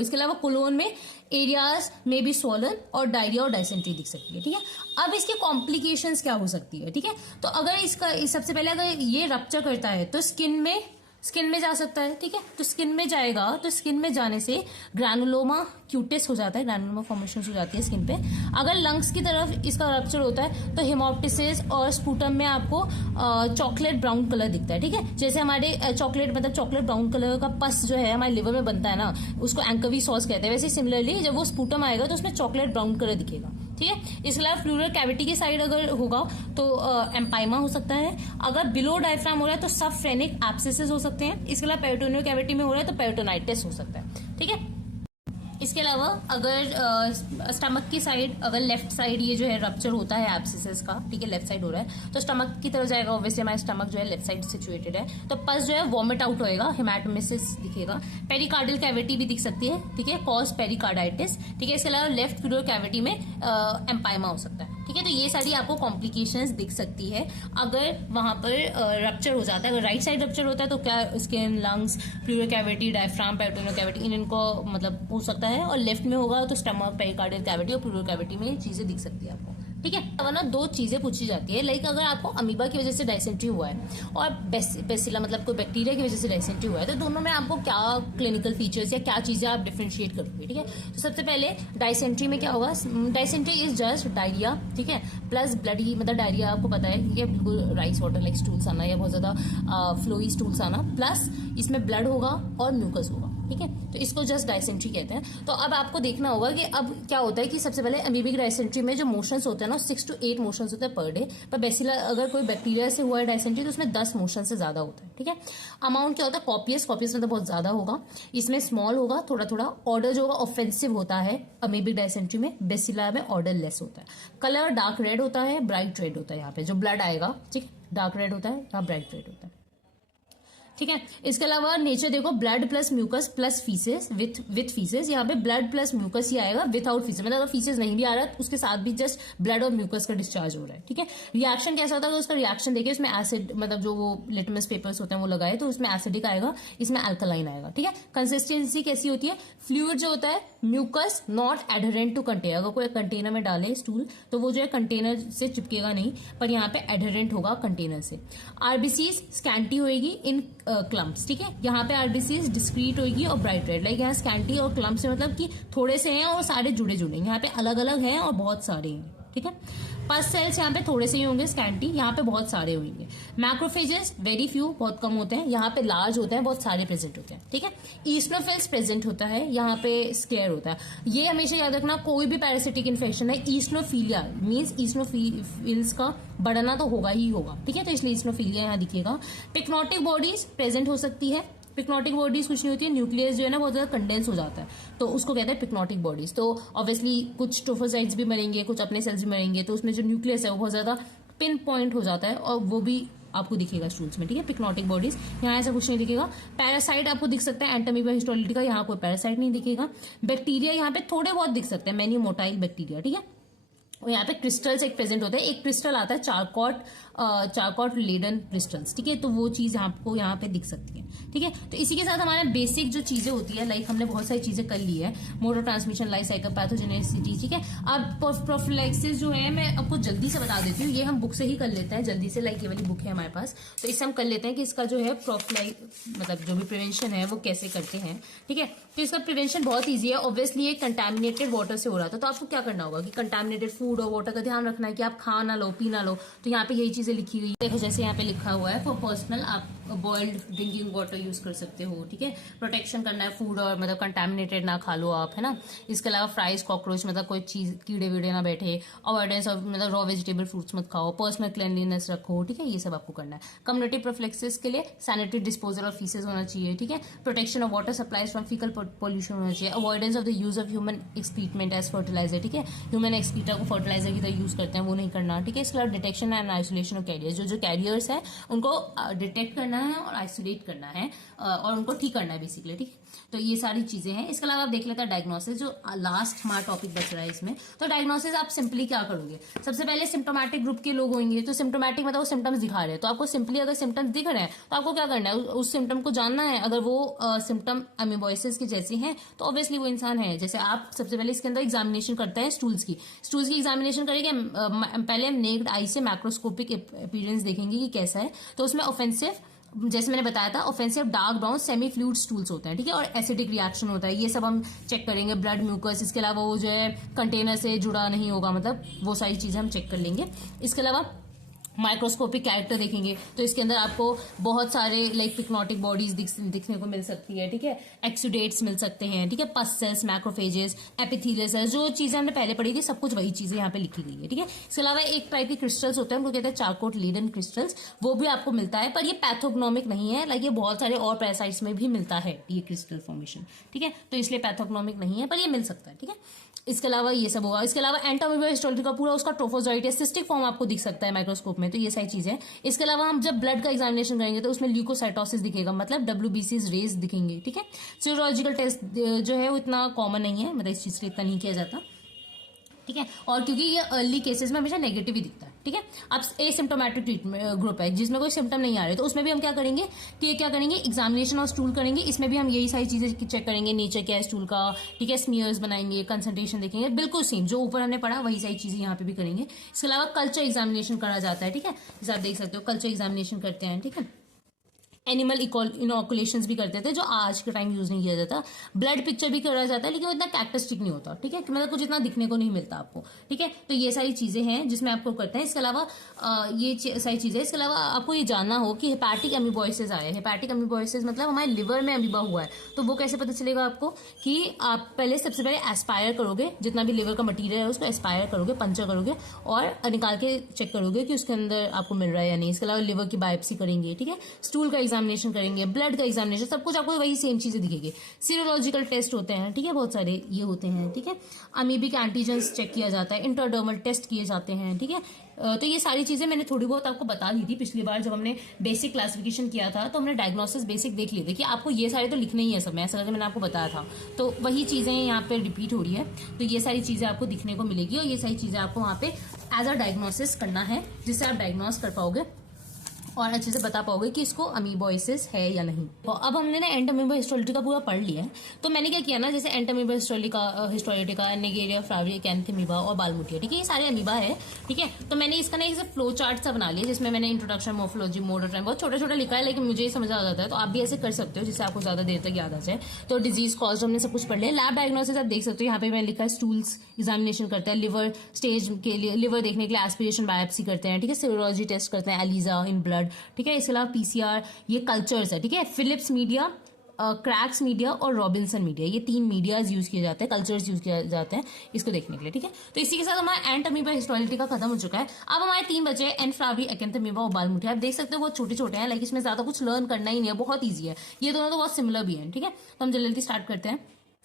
इसके अलावा कोलोन में एरियाज में भी स्वॉलन और डायरिया और डायसेंट्री दिख सकती है, ठीक है। अब इसकी कॉम्प्लिकेशंस क्या हो सकती है, ठीक है। तो अगर इसका सबसे पहले अगर ये रप्चर करता है तो स्किन में जा सकता है, ठीक है। तो स्किन में जाएगा, तो स्किन में जाने से ग्रैनुलोमा क्यूटिस हो जाता है, ग्रैनुलोमा फॉर्मेशन हो जाती है स्किन पे। अगर लंग्स की तरफ इसका रप्चर होता है तो हेमोप्टिसिस और स्पूटम में आपको चॉकलेट ब्राउन कलर दिखता है, ठीक है। जैसे हमारे चॉकलेट ब्राउन कलर का पस जो है हमारे लिवर में बनता है ना, उसको एंकवी सॉस कहते हैं। वैसे सिमिलरली जब वो स्पूटम आएगा तो उसमें चॉकलेट ब्राउन कलर दिखेगा, ठीक है। इसके अलावा प्लूरल कैविटी की साइड अगर होगा तो एम्पाइमा हो सकता है। अगर बिलो डायफ्राम हो रहा है तो सबफ्रेनिक एब्सेसेस हो सकते हैं। इसके अलावा पेरिटोनियल कैविटी में हो रहा है तो पेरिटोनाइटिस हो सकता है, ठीक है। इसके अलावा अगर स्टमक की साइड, अगर लेफ्ट साइड ये जो है रप्चर होता है एब्सिसेस का, ठीक है, लेफ्ट साइड हो रहा है तो स्टमक की तरफ जाएगा, ऑब्वियसली हमारा स्टमक जो है लेफ्ट साइड सिचुएटेड है, तो पस जो है वॉमिट आउट होएगा, हेमाटोमेसिस दिखेगा। पेरिकार्डियल कैविटी भी दिख सकती है, ठीक है, कॉज पेरिकार्डाइटिस, ठीक है। इसके अलावा लेफ्ट प्लूरल कैविटी में एम्पाइमा हो सकता है, ठीक है। तो ये सारी आपको कॉम्प्लिकेशंस दिख सकती है अगर वहां पर रप्चर हो जाता है। अगर राइट साइड रप्चर होता है तो क्या skin, lungs, pleural cavity, diaphragm, peritoneal cavity, इनको मतलब हो सकता है, और लेफ्ट में होगा तो स्टमक, पेरिकार्डियल कैविटी और प्लूरल कैविटी में चीजें दिख सकती है आपको, ठीक है। वरना दो चीजें पूछी जाती है, लाइक अगर आपको अमीबा की वजह से डायसेंट्री हुआ है और बेसिला मतलब कोई बैक्टीरिया की वजह से डायसेंट्री हुआ है, तो दोनों में आपको क्या क्लिनिकल फीचर्स या क्या चीजें आप डिफरेंशिएट करोगे, ठीक है। तो सबसे पहले डायसेंट्री में क्या होगा, डायसेंट्री इज जस्ट डायरिया, ठीक है, प्लस ब्लडी, मतलब डायरिया आपको पता है कि बिल्कुल राइस वाटर लाइक स्टूल्स आना या बहुत ज्यादा फ्लोई स्टूल्स आना, प्लस इसमें ब्लड होगा और म्यूकस होगा, ठीक है। तो इसको जस्ट डायसेंट्री कहते हैं। तो अब आपको देखना होगा कि अब क्या होता है कि सबसे पहले अमीबिक डायसेंट्री में जो मोशंस होते हैं ना 6 to 8 मोशंस होते हैं पर डे, पर बेसिला अगर कोई बैक्टीरिया से हुआ है डायसेंट्री तो उसमें 10 मोशन से ज्यादा होता है, ठीक है। अमाउंट क्या होता है, कॉपियस मतलब बहुत ज्यादा होगा, इसमें स्मॉल होगा थोड़ा थोड़ा, ऑर्डर जो होगा ऑफेंसिव होता है अमीबिक डायसेंट्री में, बेसिला में ऑर्डर लेस होता है। कलर डार्क रेड होता है, ब्राइट रेड होता है, यहाँ पे जो ब्लड आएगा, ठीक, डार्क रेड होता है या ब्राइट रेड होता है, ठीक है। इसके अलावा नेचर देखो, blood plus mucus plus faeces with faeces, यहाँ पे ब्लड प्लस म्यूकस ही आएगा विदाउट फीसेस, मतलब अगर फीसेस नहीं भी आ रहा है उसके साथ भी जस्ट ब्लड और म्यूकस का डिस्चार्ज हो रहा है, ठीक है। रिएक्शन कैसा होता है, उसका रिएक्शन देखिए, उसमें एसिड मतलब जो वो लिटमस पेपर्स होते हैं वो लगाए तो उसमें एसिडिक आएगा, इसमें अल्कलाइन आएगा, ठीक है। कंसिस्टेंसी कैसी होती है, फ्लूइड जो होता है mucus not adherent to container, अगर कोई कंटेनर में डाले स्टूल तो वो जो है कंटेनर से चिपकेगा नहीं, पर यहाँ पे एडहेरेंट होगा कंटेनर से। आरबीसीज स्कैंटी होएगी इन क्लम्प्स, ठीक है, यहाँ पे आरबीसीज डिस्क्रीट होगी और ब्राइट रेड, लाइक यहाँ स्कैंटी और क्लम्प से मतलब कि थोड़े से हैं और सारे जुड़े जुड़े, यहाँ पे अलग अलग हैं और बहुत सारे हैं, ठीक है। पस सेल्स यहाँ पे थोड़े से ही होंगे, स्कैंटी, यहाँ पे बहुत सारे होंगे। मैक्रोफेजेस वेरी फ्यू, बहुत कम होते हैं, यहाँ पे लार्ज होते हैं, बहुत सारे प्रेजेंट होते हैं, ठीक है। ईस्नोफिल्स प्रेजेंट होता है, यहाँ पे स्क्लेयर होता है। ये हमेशा याद रखना, कोई भी पैरासिटिक इन्फेक्शन है, ईस्नोफीलिया मीन्स ईस्नोफिल्स का बढ़ना तो होगा ही होगा, ठीक है, तो इसलिए ईस्नोफीलिया यहाँ दिखेगा। पिक्नोटिक बॉडीज प्रेजेंट हो सकती है, पिक्नोटिक बॉडीज कुछ नहीं होती है, न्यूक्लियस जो है ना बहुत ज्यादा कंडेंस हो जाता है तो उसको कहते हैं पिक्नोटिक बॉडीज। तो ऑब्वियसली कुछ ट्रोफोसाइट्स भी मरेंगे, कुछ अपने सेल्स भी मरेंगे, तो उसमें जो न्यूक्लियस है वो बहुत ज्यादा पिन पॉइंट हो जाता है और वो भी आपको दिखेगा स्टूल्स में, ठीक है। पिक्नोटिक बॉडीज, यहाँ ऐसा कुछ नहीं दिखेगा। पैरासाइट आपको दिख सकता है, एंटामीबा हिस्टोलिटिका, यहाँ कोई पैरासाइट नहीं दिखेगा। बैक्टीरिया यहाँ पे थोड़े बहुत दिख सकते हैं, मैनी मोटाइल बैक्टीरिया, ठीक है। और यहाँ पे क्रिस्टल्स एक प्रेजेंट होता है, एक क्रिस्टल आता है चारकॉट लेडन क्रिस्टल्स, ठीक है, तो वो चीज आपको यहाँ पे दिख सकती है, ठीक है। तो इसी के साथ हमारे बेसिक जो चीजें होती है, लाइक हमने बहुत सारी चीजें कर ली है, motor transmission, life cycle, pathogenicity, ठीक है। अब प्रोफिलैक्सिस जो है मैं आपको जल्दी से बता देती हूँ, ये हम बुक से ही कर लेते हैं जल्दी से, लाइक ये वाली बुक है हमारे पास, तो इससे हम कर लेते हैं कि इसका जो है मतलब जो भी प्रिवेंशन है वो कैसे करते हैं, ठीक है। तो इसका प्रिवेंशन बहुत ईजी है, ऑब्वियसली ये कंटामिनेटेड वाटर से हो रहा था, तो आपको क्या करना होगा कि कंटामिनेटेड फूड और वाटर का ध्यान रखना है कि आप खा ना लो, पी ना लो, तो यहाँ पे यही चीजें लिखी हुई है, देखो जैसे यहाँ पे लिखा हुआ है, फॉर पर्सनल आप बॉइल्ड ड्रिंकिंग वाटर यूज कर सकते हो, ठीक है। प्रोटेक्शन करना है फूड और मतलब कंटामिनेटेड ना खा लो आप, है ना। इसके अलावा फ्राइज, कॉकरोच मतलब कोई चीज कीड़े वीड़े ना बैठे, अवॉइडेंस ऑफ मतलब रॉ वेजिटेबल फ्रूट्स मत खाओ, पर्सनल क्लीनलीनेस रखो, ठीक है, ये सब आपको करना है। कम्युनिटी प्रोफिलैक्सिस के लिए सैनिटरी डिस्पोजल ऑफ फीसेस होना चाहिए, ठीक है। Protection of water supplies from faecal pollution होना चाहिए। Avoidance of the use of human excrement as fertiliser, ठीक है, ह्यूमन एक्सक्रीटर को फर्टिलाइजर की तरह यूज करते हैं वो नहीं करना, ठीक है। इसके अलावा detection and isolation of carriers, जो कैरियर्स है उनको डिटेक्ट करना है और आइसोलेट करना है और उनको ठीक करना है बेसिकली, ठीक है। तो ये सारी चीजें हैं। इसके अलावा आप देख लेते हैं डायग्नोसिस, जो लास्ट हमारा टॉपिक बच रहा है इसमें। तो डायग्नोसिस आप सिंपली क्या करोगे, सबसे पहले सिम्टोमेटिक ग्रुप के लोग होंगे, तो सिम्टोमेटिक मतलब वो सिम्टम्स दिखा रहे हैं, तो आपको सिंपली अगर सिम्टम्स दिख रहे हैं तो आपको क्या करना है, उस सिम्टम को जानना है। अगर वो सिम्टम अमीबोसिस के जैसे हैं तो ऑब्वियसली वो इंसान है। जैसे आप सबसे पहले इसके अंदर एग्जामिनेशन करते हैं स्टूल्स की एग्जामिनेशन करेंगे, पहले हम नेक्ड आई से मैक्रोस्कोपिक अपीयरेंस देखेंगे कि कैसा है, तो उसमें ऑफेंसिव, जैसे मैंने बताया था, offensive dark brown semi fluid stools होते हैं, ठीक है, और एसिडिक रिएक्शन होता है, ये सब हम चेक करेंगे। ब्लड, म्यूकस, इसके अलावा वो जो है कंटेनर से जुड़ा नहीं होगा, मतलब वो सारी चीजें हम चेक कर लेंगे। इसके अलावा माइक्रोस्कोपिक कैरेक्टर देखेंगे तो इसके अंदर आपको बहुत सारे लाइक पिक्नोटिक बॉडीज दिखने को मिल सकती है, ठीक है। एक्सुडेट्स मिल सकते हैं, ठीक है। पस सेल्स, मैक्रोफेजेस, एपिथेलियल सेल्स, जो चीजें हमने पहले पढ़ी थी सब कुछ वही चीजें यहाँ पे लिखी गई है, ठीक है। इसके अलावा एक टाइप के क्रिस्टल्स होते हैं, उनको कहते हैं चारकोट लेडन क्रिस्टल्स, वो भी आपको मिलता है, पर ये पैथोग्नोमिक नहीं है। लाइक ये बहुत सारे और पैरासाइट्स में भी मिलता है ये क्रिस्टल फॉर्मेशन, ठीक है। तो इसलिए पैथोग्नोमिक नहीं है, पर ये मिल सकता है, ठीक है। इसके अलावा ये सब होगा। इसके अलावा एंटामीबा हिस्टोरिटी का पूरा उसका ट्रोफोजोइट या सिस्टिक फॉर्म आपको दिख सकता है माइक्रोस्कोप में, तो ये सारी चीजें। इसके अलावा हम जब ब्लड का एग्जामिनेशन करेंगे तो उसमें ल्यूकोसाइटोसिस दिखेगा, मतलब WBCs रेज दिखेंगे, ठीक है। सीरोलॉजिकल टेस्ट जो है वो इतना कॉमन नहीं है, मतलब इस चीज से इतना नहीं किया जाता, ठीक है। और क्योंकि ये अर्ली केसेस में हमेशा नेगेटिव ही दिखता है, ठीक है। अब एसिम्प्टोमेटिक ट्रीटमेंट ग्रुप है जिसमें कोई सिम्टम नहीं आ रहे, तो उसमें भी हम क्या करेंगे कि क्या करेंगे, एग्जामिनेशन और स्टूल करेंगे। इसमें भी हम यही सारी चीजें चेक करेंगे, नेचर क्या है स्टूल का, ठीक है। स्मीयर्स बनाएंगे, कंसंट्रेशन देखेंगे, बिल्कुल सेम जो ऊपर हमने पढ़ा वही सारी चीजें यहाँ पे भी करेंगे। इसके अलावा कल्चर एग्जामिनेशन करा जाता है, ठीक है। जैसे आप देख सकते हो कल्चर एग्जामिनेशन करते हैं, ठीक है। एनिमल इनोकुलेशंस भी करते थे जो आज के टाइम यूज नहीं किया जाता। ब्लड पिक्चर भी करा जाता है लेकिन वो इतना कैरेक्टरिस्टिक नहीं होता, ठीक है। मतलब कुछ इतना दिखने को नहीं मिलता आपको, ठीक है। तो ये सारी चीजें हैं जिसमें आपको करते हैं। इसके अलावा ये सारी चीजें, इसके अलावा आपको ये जानना हो कि हेपैटिक अमीबोइसिस आया है। हेपैटिक अमीबोइसिस मतलब हमारे लिवर में अमीबा हुआ है, तो वो कैसे पता चलेगा आपको कि आप पहले सबसे पहले एस्पायर करोगे, जितना भी लिवर का मटीरियल है उसको एस्पायर करोगे, पंचर करोगे और निकाल के चेक करोगे कि उसके अंदर आपको मिल रहा है या नहीं। इसके अलावा लिवर की बायोप्सी करेंगे, ठीक है। स्टूल का एग्जामिनेशन करेंगे, ब्लड का एग्जामिनेशन, सब कुछ आपको वही सेम चीजें दिखेगी। सीरोलॉजिकल टेस्ट होते हैं, ठीक है, बहुत सारे ये होते हैं, ठीक है। अमीबिक एंटीजेंस चेक किया जाता है, इंटरडर्मल टेस्ट किए जाते हैं, ठीक है। तो ये सारी चीजें मैंने थोड़ी बहुत आपको बता दी थी पिछली बार जब हमने बेसिक क्लासिफिकेशन किया था, तो हमने डायग्नोसिस बेसिक देख लिए थे कि आपको ये सारे तो लिखने ही है सब में, ऐसा करके मैंने आपको बताया था। तो वही चीजें यहाँ पे रिपीट हो रही है, तो ये सारी चीजें आपको दिखने को मिलेगी और ये सारी चीजें आपको वहाँ पे एज अ डायग्नोसिस करना है, जिससे आप डायग्नोस कर पाओगे और अच्छे से बता पाओगे कि इसको अमीबोइसिस है या नहीं। तो अब हमने ना एंटामीबा हिस्टोरिटी का पूरा पढ़ लिया है, तो मैंने क्या किया ना, जैसे एंटामीबा हिस्टोरिटी का नेगेरिया, फ्लाविया, कैंथेमीबा और बालमुटिया, ठीक है, ये सारे अमीबा है, ठीक है। तो मैंने इसका ना एक फ्लो चार्ट सा बना लिया जिसमें मैंने introduction, morphology, mode of time बहुत छोटा छोटा लिखा है, लेकिन मुझे समझ आ जाता है, तो आप भी ऐसे कर सकते हो जिससे आपको ज्यादा देर तक याद आ जाए। तो डिजीज कॉज हमने सब कुछ पढ़ लिया। लैब डायग्नोसिस आप देख सकते हो, यहाँ पे मैंने लिखा है स्टूल्स एग्जामिनेशन करता है, लिवर स्टेज के लिए, लिवर देखने के लिए एस्पिरेशन बायोप्सी करते हैं, ठीक है। सीरोलॉजी टेस्ट करते हैं, एलिजा इन ब्लड, ठीक है। इसके PCR, ये कल्चर्स है, ठीक है। फिलिप्स मीडिया, क्रैक्स मीडिया और रॉबिन्सन मीडिया, ये 3 मीडियाज यूज किए जाते हैं, कल्चर्स यूज किए जाते हैं इसको देखने के लिए, ठीक है। तो इसी के साथ हमारा एंटामीबा हिस्टोरिटी का खत्म हो चुका है। अब हमारे 3 बचे हैं, एनफ्लावी, अकेंथेमीबा और बालमुटिया। आप देख सकते हो बहुत छोटे छोटे हैं, लाइक इसमें ज्यादा कुछ लर्न करना ही नहीं है, बहुत ईजी है। ये दोनों तो बहुत सिमिलर भी है, ठीक है। तो हम जल्दी स्टार्ट करते हैं।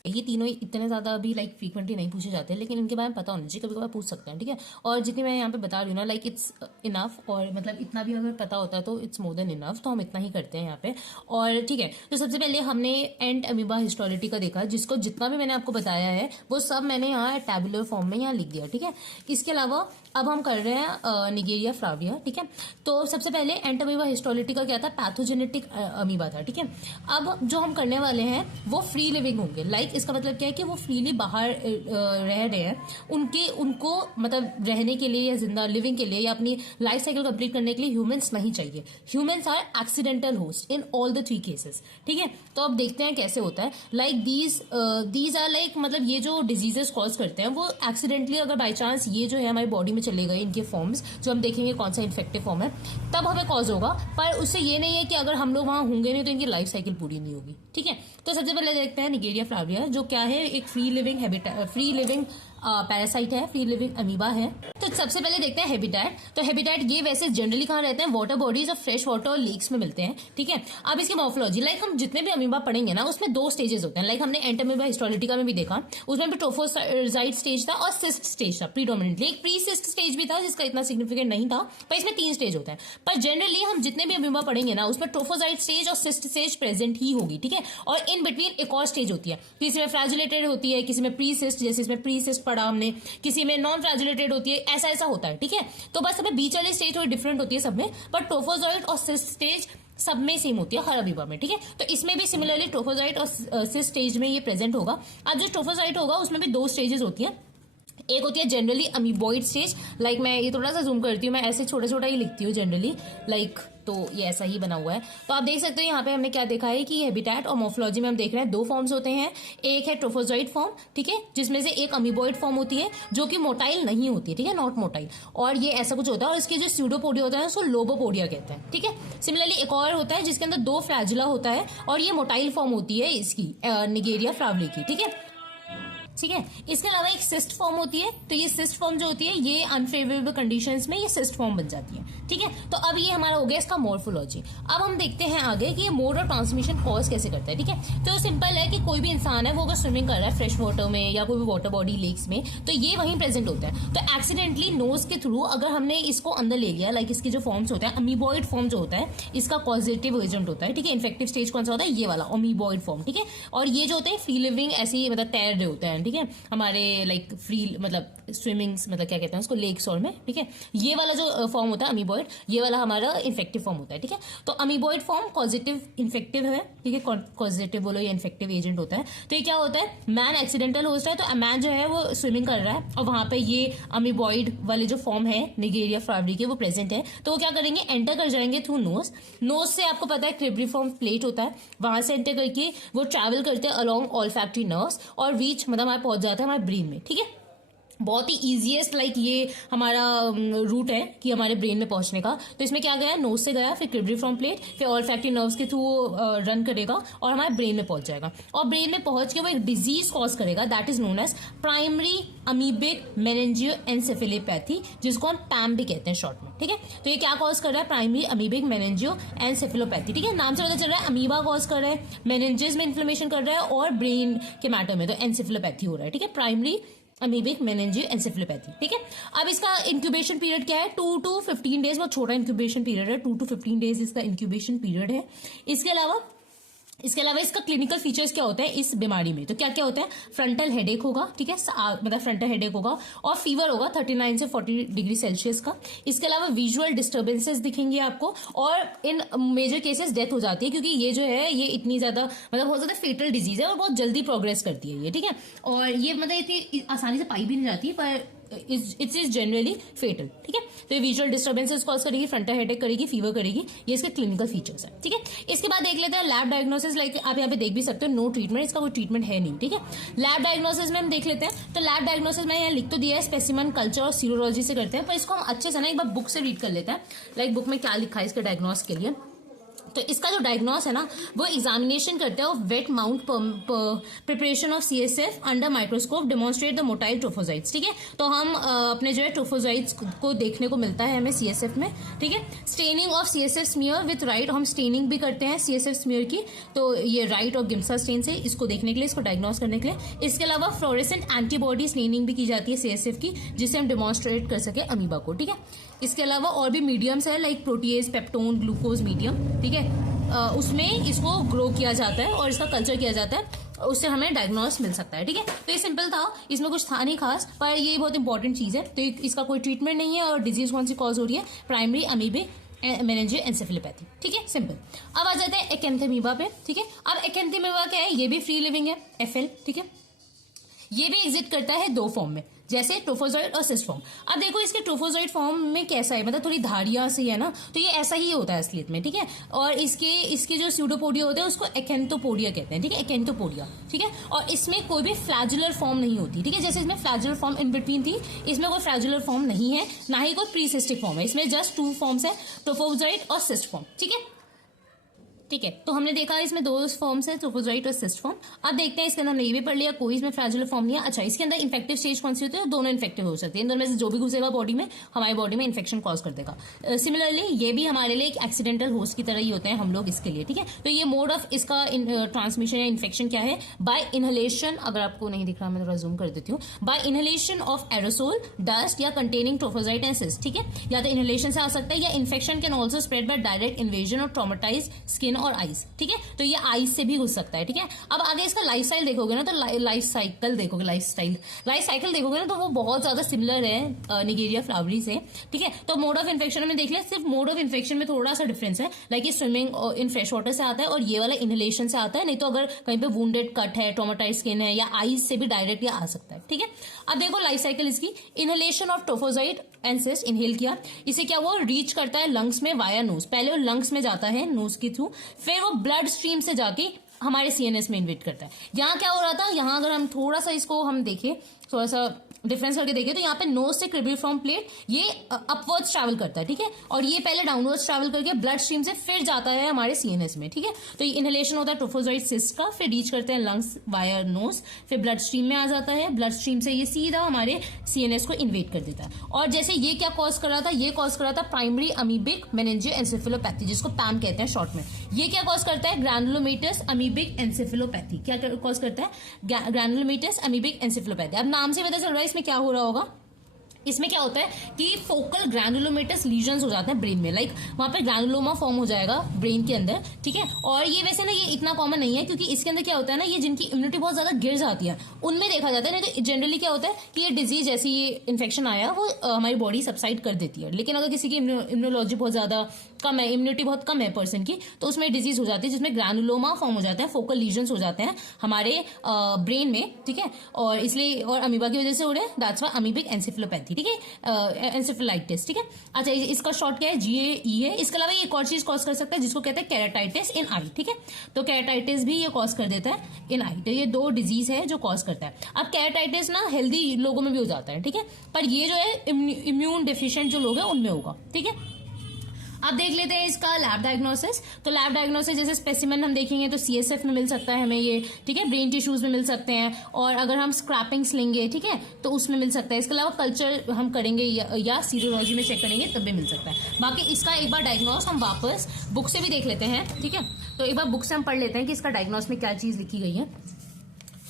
ये तीनों इतने ज्यादा अभी लाइक फ्रीक्वेंटली नहीं पूछे जाते हैं, लेकिन इनके बारे में पता होना चाहिए, कभी कभार पूछ सकते हैं, ठीक है। और जितनी मैं यहाँ पे बता रही हूँ ना, लाइक इट्स इनफ, और मतलब इतना भी अगर पता होता है तो इट्स मोर देन इनफ, तो हम इतना ही करते हैं यहाँ पे। और ठीक है, तो सबसे पहले हमने एंटामीबा हिस्टोरिटी का देखा, जिसको जितना भी मैंने आपको बताया है वो सब मैंने यहाँ टैबुलर फॉर्म में यहाँ लिख दिया, ठीक है। इसके अलावा अब हम कर रहे हैं निगेरिया, फ्लाविया, ठीक है। तो सबसे पहले एंटामीबा हिस्टोरिटी का क्या था, पैथोजेनेटिक अमीबा था, ठीक है। अब जो हम करने वाले हैं वो फ्री लिविंग होंगे, लाइक इसका मतलब क्या है कि वो फ्रीली बाहर रह रहे हैं, उनको मतलब रहने के लिए या जिंदा लिविंग के लिए या अपनी लाइफ साइकिल कंप्लीट करने के लिए ह्यूमंस नहीं चाहिए। Humans are accidental host in all the 3 cases, ठीक है। तो अब देखते हैं कैसे होता है। लाइक दीज आर लाइक, मतलब ये जो डिजीजेस कॉज करते हैं वो एक्सीडेंटली, अगर बाई चांस ये जो है हमारी बॉडी में चले गए, इनके फॉर्म्स जो हम देखेंगे कौन सा इन्फेक्टिव फॉर्म है, तब हमें कॉज होगा। पर उससे ये नहीं है कि अगर हम लोग वहां होंगे नहीं तो इनकी लाइफ साइकिल पूरी नहीं होगी, ठीक है। तो सबसे पहले देखते हैं निगेरिया, फ्लाविया, जो क्या है, एक फ्री लिविंग पैरासाइट है, फ्री लिविंग अमीबा है। तो सबसे पहले देखते हैं हैबिटेट। तो हैबिटेट ये वैसे जनरली कहाँ रहते हैं, वाटर बॉडीज और फ्रेश वाटर और लेक्स में मिलते हैं, ठीक है। अब इसकी मॉर्फोलॉजी, लाइक हम जितने भी अमीबा पढ़ेंगे ना उसमें 2 स्टेजेस होते हैं, लाइक हमने एंटामीबा हिस्टोरिटिका में भी देखा, उसमें भी ट्रोफोजाइट स्टेज था और सिस्ट स्टेज था प्रीडोमिनेंटली। एक प्री सिस्ट स्टेज भी था जिसका इतना सिग्निफिकेंट नहीं था, पर इसमें 3 स्टेज होते हैं। पर जनरली हम जितने भी अमीबा पढ़ेंगे ना उसमें ट्रोफोजाइट स्टेज और सिस्ट स्टेज प्रेजेंट ही होगी, ठीक है। और इन बिटवीन एक और स्टेज होती है, किसी में फ्लैजिलेटेड होती है, किसी में प्री सिस्ट, जैसे इसमें प्री सिस्ट पढ़ा हमने, किसी में नॉन फ्लैजिलेटेड होती है, ऐसा ऐसा होता है, ठीक है। तो बस हमें बीच वाली स्टेज थोड़ी डिफरेंट होती है सब में, पर ट्रोफोजाइट और सिस्ट स्टेज सब में सेम होती है हर अमीबा में, ठीक है। तो इसमें भी सिमिलरली ट्रोफोजाइट और सिस्ट स्टेज में ये प्रेजेंट होगा। अब जो ट्रोफोजाइट होगा उसमें भी 2 स्टेजेस होती है, एक होती है जनरली अमीबॉइड स्टेज, लाइक मैं ये थोड़ा सा जूम करती हूँ, मैं ऐसे छोटा छोटा ही लिखती हूँ जनरली, लाइक तो ये ऐसा ही बना हुआ है। तो आप देख सकते हो यहाँ पे हमने क्या देखा है कि हैबिटेट और मॉर्फोलॉजी में हम देख रहे हैं 2 फॉर्म्स होते हैं। एक है ट्रोफोजॉइड फॉर्म, ठीक है, जिसमें से एक अमीबॉइड फॉर्म होती है जो कि मोटाइल नहीं होती है, ठीक है, नॉट मोटाइल, और ये ऐसा कुछ होता है। और इसके जो स्यूडोपोडिया होता है उसको लोबोपोडिया कहते हैं, ठीक है। सिमिलरली एक और होता है जिसके अंदर 2 फ्लैजुला होता है और ये मोटाइल फॉर्म होती है इसकी निगेरिया फ्लावरी की, ठीक है। ठीक है, इसके अलावा एक सिस्ट फॉर्म होती है। तो ये सिस्ट फॉर्म जो होती है ये अनफेवरेबल कंडीशंस में ये सिस्ट फॉर्म बन जाती है, ठीक है। तो अब ये हमारा हो गया इसका मॉर्फोलॉजी। अब हम देखते हैं आगे कि ये मोड और ट्रांसमिशन कॉज कैसे करता है, ठीक है। तो सिंपल है कि कोई भी इंसान है वो अगर स्विमिंग कर रहा है फ्रेश वाटर में या कोई भी वाटर बॉडी लेक्स में, तो ये वहीं प्रेजेंट होता है। तो एक्सीडेंटली नोज के थ्रू अगर हमने इसको अंदर ले लिया, लाइक इसके जो फॉर्म्स होते हैं, अमीबॉइड फॉर्म जो होता है इसका पॉजिटिव एजेंट होता है, ठीक है। इन्फेक्टिव स्टेज कौन सा होता है, ये वाला अमीबॉइड फॉर्म, ठीक है। और ये जो होते हैं फ्री लिविंग ऐसे ही मतलब तैर रहे होते हैं, ठीक है, हमारे लाइक फ्री मतलब स्विमिंग्स मतलब क्या कहते हैं उसको, लेक्स और में, ठीक है। ये वाला जो फॉर्म होता है अमीबॉइड, ये वाला हमारा इन्फेक्टिव फॉर्म होता है, ठीक है। तो अमीबॉइड फॉर्म पॉजिटिव इन्फेक्टिव है, ठीक है, पॉजिटिव बोलो या इन्फेक्टिव एजेंट होता है। तो ये क्या होता है, मैन एक्सीडेंटल होस्ट है, तो मैन जो है वो स्विमिंग कर रहा है और वहां पे ये अमीबॉइड वाले जो फॉर्म है निगेरिया फ्लावरी के वो प्रेजेंट है। तो वो क्या करेंगे, एंटर कर जाएंगे थ्रू नोज। नोज से आपको पता है क्रिब्रिफॉर्म प्लेट होता है, वहां से एंटर करके वो ट्रैवल करते हैं अलोंग ऑल्फैक्टरी नर्व्स और रीच मतलब हमारे पहुंच जाता है हमारे ब्रेन में, ठीक है। बहुत ही इजीएस्ट लाइक ये हमारा रूट है कि हमारे ब्रेन में पहुंचने का। तो इसमें क्या गया, नोज से गया, फिर क्रिब्रिफॉर्म प्लेट, फिर ऑल्फैक्टरी नर्व्स के थ्रू रन करेगा और हमारे ब्रेन में पहुंच जाएगा। और ब्रेन में पहुंच के वो एक डिजीज कॉज करेगा, that is known as primary amoebic meningo encephalopathy, जिसको हम पैम भी कहते हैं शॉर्ट में, ठीक है। तो ये क्या कॉज कर रहा है, प्राइमरी अमीबिक मेनिंजियो एनसेफेलोपैथी, ठीक है। नाम से पता चल रहा है अमीबा कॉज कर रहा है, मेनिंजेस में इन्फ्लेमेशन कर रहा है और ब्रेन के मैटर में तो एनसेफेलोपैथी हो रहा है, ठीक है, प्राइमरी अमीबिक मेनिंजियो एनसेफेलोपैथी, ठीक है। अब इसका इंक्यूबेशन पीरियड क्या है, 2 to 15 डेज, बहुत छोटा इंक्यूबेशन पीरियड है, 2 to 15 डेज इसका इंक्यूबेशन पीरियड है। इसके अलावा इसका क्लिनिकल फीचर्स क्या होता है इस बीमारी में, तो क्या क्या होता है, फ्रंटल हेडेक होगा, ठीक है, मतलब फ्रंटल हेडेक होगा और फीवर होगा 39 से 40 डिग्री सेल्सियस का। इसके अलावा विजुअल डिस्टर्बेंसेस दिखेंगे आपको और इन मेजर केसेस डेथ हो जाती है, क्योंकि ये जो है ये इतनी ज्यादा मतलब बहुत ज्यादा फेटल डिजीज है और बहुत जल्दी प्रोग्रेस करती है ये, ठीक है। और ये मतलब इतनी आसानी से पाई भी नहीं जाती, पर इट्स इज जनरली फेटल, ठीक है। तो ये विजुअल डिस्टर्बेंसेस कॉज करेगी, फ्रंटल हेडेक करेगी, फीवर करेगी, ये इसके क्लिनिकल फीचर्स है, ठीक है। इसके बाद देख लेते हैं लैब डायग्नोसिस, लाइक आप यहाँ पे देख भी सकते हो, नो ट्रीटमेंट, इसका कोई ट्रीटमेंट है नहीं, ठीक है। लैब डायग्नोसिस में हम देख लेते हैं। तो लैब डायग्नोसिस में यहाँ लिख तो दिया है, स्पेसिमन कल्चर और सीरोलॉजी से करते हैं, पर इसको हम अच्छे से ना एक बार बुक से रीड कर लेते हैं, लाइक बुक में क्या लिखा है इसके डायग्नोस के लिए। तो इसका जो डायग्नोस है ना वो एग्जामिनेशन करते हैं of wet mount preparation of CSF under microscope demonstrate the motile trophozoites, ठीक है। तो हम अपने जो है ट्रोफोजाइट्स को देखने को मिलता है हमें सीएसएफ में, ठीक है। Staining of CSF smear with right, हम स्टेनिंग भी करते हैं सीएसएफ स्मीयर की, तो ये राइट और गिम्सा स्टेन से इसको देखने के लिए, इसको डायग्नोस करने के लिए। इसके अलावा फ्लोरेसेंट एंटीबॉडी स्टेनिंग भी की जाती है सीएसएफ की, जिससे हम डेमोन्स्ट्रेट कर सके अमीबा को, ठीक है। इसके अलावा और भी मीडियम्स है like protease, peptone, glucose medium, ठीक है, उसमें इसको ग्रो किया जाता है और इसका कल्चर किया जाता है, उससे हमें डायग्नोस मिल सकता है, ठीक है। तो ये सिंपल था, इसमें कुछ था नहीं खास, पर ये बहुत इंपॉर्टेंट चीज है। तो इसका कोई ट्रीटमेंट नहीं है और डिजीज कौन सी कॉज हो रही है, प्राइमरी अमीबिक मेनिंजियो एनसेफेलोपैथी, ठीक है, सिंपल। अब आ जाते हैं एक्एंथेमीबा पे, ठीक है। अब एक्एंथेमीबा क्या है, ये भी फ्री लिविंग है, एफएल, ठीक है। ये भी एग्जिट करता है 2 फॉर्म में, जैसे ट्रोफोजॉइड और सिस्ट फॉर्म। अब देखो इसके ट्रोफोजॉइड फॉर्म में कैसा है, मतलब थोड़ी धारियां सी है ना, तो ये ऐसा ही होता है असलियत में, ठीक है। और इसके जो स्यूडोपोडिया होते हैं उसको एक्एंथोपोडिया कहते हैं, ठीक है, एक्एंथोपोडिया, ठीक है। और इसमें कोई भी फ्लैजुलर फॉर्म नहीं होती, ठीक है। जैसे इसमें फ्लैजुलर फॉर्म इन बिटवीन थी, इसमें कोई फ्लैजुलर फॉर्म नहीं है, ना ही कोई प्रीसिस्टिक फॉर्म है, इसमें जस्ट 2 फॉर्म्स है, ट्रोफोजॉइड और सिस्ट फॉर्म, ठीक है, ठीक है। तो हमने देखा इसमें 2 फॉर्म्स है, ट्रोफोजॉइट और सिस्ट फॉर्म। अब देखते हैं इसके अंदर हमने ये भी पढ़ लिया, कोई इसमें फ्लैजुलर फॉर्म नहीं है। अच्छा, इसके अंदर इन्फेक्टिव स्टेज कौन सी होती है, दोनों इन्फेक्टिव हो सकती है, इन दोनों में से जो भी घुसेगा बॉडी में हमारी बॉडी में इन्फेक्शन कॉज कर देगा। सिमिलरली ये भी हमारे लिए एक एक्सीडेंटल होस्ट की तरह ही होते हैं हम लोग इसके लिए, ठीक है। तो ये मोड ऑफ इसका ट्रांसमिशन या इन्फेक्शन क्या है, बाय इनहेलेशन, अगर आपको नहीं दिख रहा मैं थोड़ा जूम कर देती हूँ, by inhalation of aerosol, dust या कंटेनिंग ट्रोफोजाइट एंड सिस्ट, ठीक है। या तो इनहेलेशन से आ सकता है या infection can also spread by direct invasion और ट्रॉमेटाइज स्किन और आइज, ठीक है। तो ये आइज से भी घुस सकता है, ठीक है। अब आगे इसका लाइफ स्टाइल देखोगे ना, तो लाइफ साइकिल देखोगे, लाइफ साइकिल देखोगे ना, तो वो बहुत ज्यादा सिमिलर है निगेरिया फ्लावरी से, ठीक है। तो मोड ऑफ इन्फेक्शन में देख लिया, सिर्फ मोड ऑफ इन्फेक्शन में थोड़ा सा डिफरेंस है, लाइक ये स्विमिंग इन फ्रेश वाटर से आता है और ये वाला इनहेलेशन से आता है। नहीं तो अगर कहीं पे वुंडेड कट है, ट्रॉमेटाइज स्किन है, या आइज से भी डायरेक्ट या आ सकता है, ठीक है। अब देखो लाइफ साइकिल इसकी, inhalation of trophozoite and cyst, inhale किया, इसे क्या वो रीच करता है लंग्स में वाया नोज, पहले वो लंग्स में जाता है नोज के थ्रू, फिर वो ब्लड स्ट्रीम से जाके हमारे सीएनएस में इन्वेट करता है। यहाँ क्या हो रहा था, यहाँ अगर हम थोड़ा सा इसको हम देखें, थोड़ा सा डिफरेंस करके देखें, तो यहाँ पे नोज से क्रिबिफॉर्म प्लेट ये अपवर्ड्स ट्रैवल करता है, ठीक है, और ये पहले डाउनवर्ड्स ट्रैवल करके ब्लड स्ट्रीम से फिर जाता है हमारे सीएनएस में, ठीक है। तो ये इनहेलेशन होता है ट्रोफोजॉइड सिस्ट का, फिर रीच करते हैं लंग्स वाया नोज, फिर ब्लड स्ट्रीम में आ जाता है, ब्लड स्ट्रीम से ये सीधा हमारे सीएनएस को इन्वेट कर देता है। और जैसे ये क्या कॉज कर रहा था, ये कॉज कर रहा था प्राइमरी अमीबिक मेनिंजियोएन्सेफेलोपैथी, जिसको पैम कहते हैं शॉर्ट में। ये क्या कॉज करता है, ग्रैनुलोमेटस अमीबिक एन्सेफेलोपैथी, क्या कॉज करता है, ग्रैनुलोमेटस अमीबिक एन्सेफेलोपैथी। अब नाम से पता चल रहा है इसमें क्या हो रहा होगा, इसमें क्या होता है कि फोकल ग्रैनुलोमेटस लीजन्स हो जाते हैं ब्रेन में, लाइक वहां पर ग्रैनुलोमा फॉर्म हो जाएगा ब्रेन के अंदर, ठीक है। और ये वैसे ना ये इतना कॉमन नहीं है, क्योंकि इसके अंदर क्या होता है ना, ये जिनकी इम्यूनिटी बहुत ज्यादा गिर जाती है उनमें देखा जाता है। नहीं तो जनरली क्या होता है कि ये डिजीज जैसी ये इन्फेक्शन आया वो हमारी बॉडी सबसाइड कर देती है। लेकिन अगर किसी की इम्यूनोलॉजी बहुत ज्यादा कम है, इम्यूनिटी बहुत कम है पर्सन की, तो उसमें डिजीज हो जाती है जिसमें ग्रैनुलोमा फॉर्म हो जाता है, फोकल लीजन्स हो जाते हैं हमारे ब्रेन में, ठीक है। और इसलिए और अमीबा की वजह से हो रहे हैं, दैट्स व्हाई अमीबिक एन्सेफेलोपैथी, ठीक है, एन्सेफेलाइटिस, ठीक है। अच्छा इसका शॉर्ट क्या है, GAE है। इसके अलावा ये एक और चीज कॉज कर सकता है जिसको कहते हैं केराटाइटिस इन आई, ठीक है। तो केराटाइटिस भी ये कॉज कर देता है इन आई। तो ये दो डिजीज है जो कॉज करता है। अब केराटाइटिस ना हेल्दी लोगों में भी हो जाता है, ठीक है, पर ये जो है इम्यून डिफिशिएंट जो लोग हैं उनमें होगा, ठीक है। अब देख लेते हैं इसका लैब डायग्नोसिस। तो लैब डायग्नोसिस जैसे स्पेसिमेन हम देखेंगे तो CSF में मिल सकता है हमें ये, ठीक है, ब्रेन टिश्यूज में मिल सकते हैं, और अगर हम स्क्रैपिंग्स लेंगे, ठीक है, तो उसमें मिल सकता है। इसके अलावा कल्चर हम करेंगे या सीरोलॉजी में चेक करेंगे तब भी मिल सकता है। बाकी इसका एक बार डायग्नोस हम वापस बुक से भी देख लेते हैं, ठीक है। तो एक बार बुक से हम पढ़ लेते हैं कि इसका डायग्नोस में क्या चीज लिखी गई है।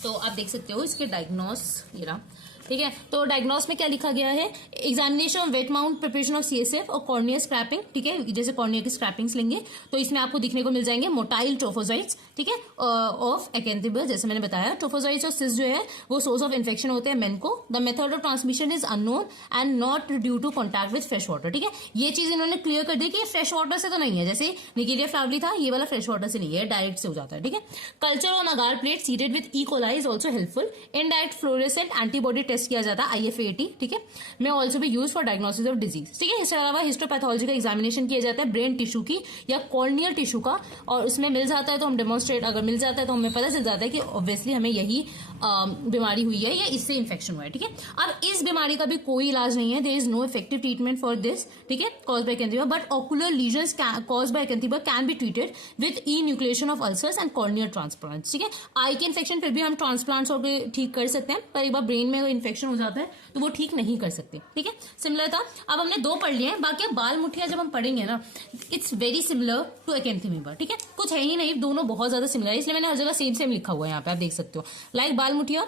तो आप देख सकते हो इसके डायग्नोस ये रहा, ठीक है। तो डायग्नोस में क्या लिखा गया है, examination of wet mount, preparation of CSF और कॉर्निया स्क्रैपिंग, ठीक है। जैसे कॉर्निया की स्क्रैपिंग्स लेंगे तो इसमें आपको दिखने को मिल जाएंगे मोटाइल ट्रोफोजाइट्स, ठीक है, ऑफ एक्एंथिबा, जैसे मैंने बताया। ट्रोफोजाइट्स और सिस्ट जो है वो सोर्स ऑफ इन्फेक्शन होते हैं मेन को। The method of transmission is unknown and not due to contact with fresh water, ठीक है। ये चीज इन्होंने क्लियर कर दी कि फ्रेश वाटर से तो नहीं है, जैसे निगेरिया फ्लावरी था ये वाला फ्रेश वाटर से नहीं है, डायरेक्ट से हो जाता है, ठीक है। Culture on agar plate seeded with E coli is also helpful. Indirect fluorescent antibody test किया जाता है IFAT, ठीक है, में ऑल्सो भी use for diagnosis of disease, ठीक है। इसके अलावा हिस्टोपैथोलॉजी का एग्जामिनेशन किया जाता है ब्रेन टिश्यू की या कॉर्नियल टिश्यू का, और उसमें मिल जाता है तो हम डेमोन्स्ट्रेट, अगर मिल जाता है तो हमें पता चल जाता है कि ऑब्वियसली हमें यही बीमारी हुई है या इससे इन्फेक्शन हुआ है, ठीक है। अब इस बीमारी का भी कोई इलाज नहीं है, there is no effective treatment for this, ठीक है, cause by acanthamoeba, but ocular lesions cause by acanthamoeba can be treated with enucleation of ulcers and corneal transplants, ठीक है। आई के इन्फेक्शन फिर भी हम ट्रांसप्लांट्स और ठीक कर सकते हैं, पर एक बार ब्रेन में इन्फेक्शन हो जाता है तो वो ठीक नहीं कर सकते, ठीक है। सिमिलर था। अब हमने दो पढ़ लिए हैं, बाकी बाल मुठिया जब हम पढ़ेंगे ना, इट्स वेरी सिमिलर टू एक्एंथिबा, ठीक है, कुछ है ही नहीं, दोनों बहुत ज्यादा सिमिलर है, इसलिए मैंने हर जगह सेम सेम लिखा हुआ है। यहाँ पे आप देख सकते हो लाइक बाल मुठिया,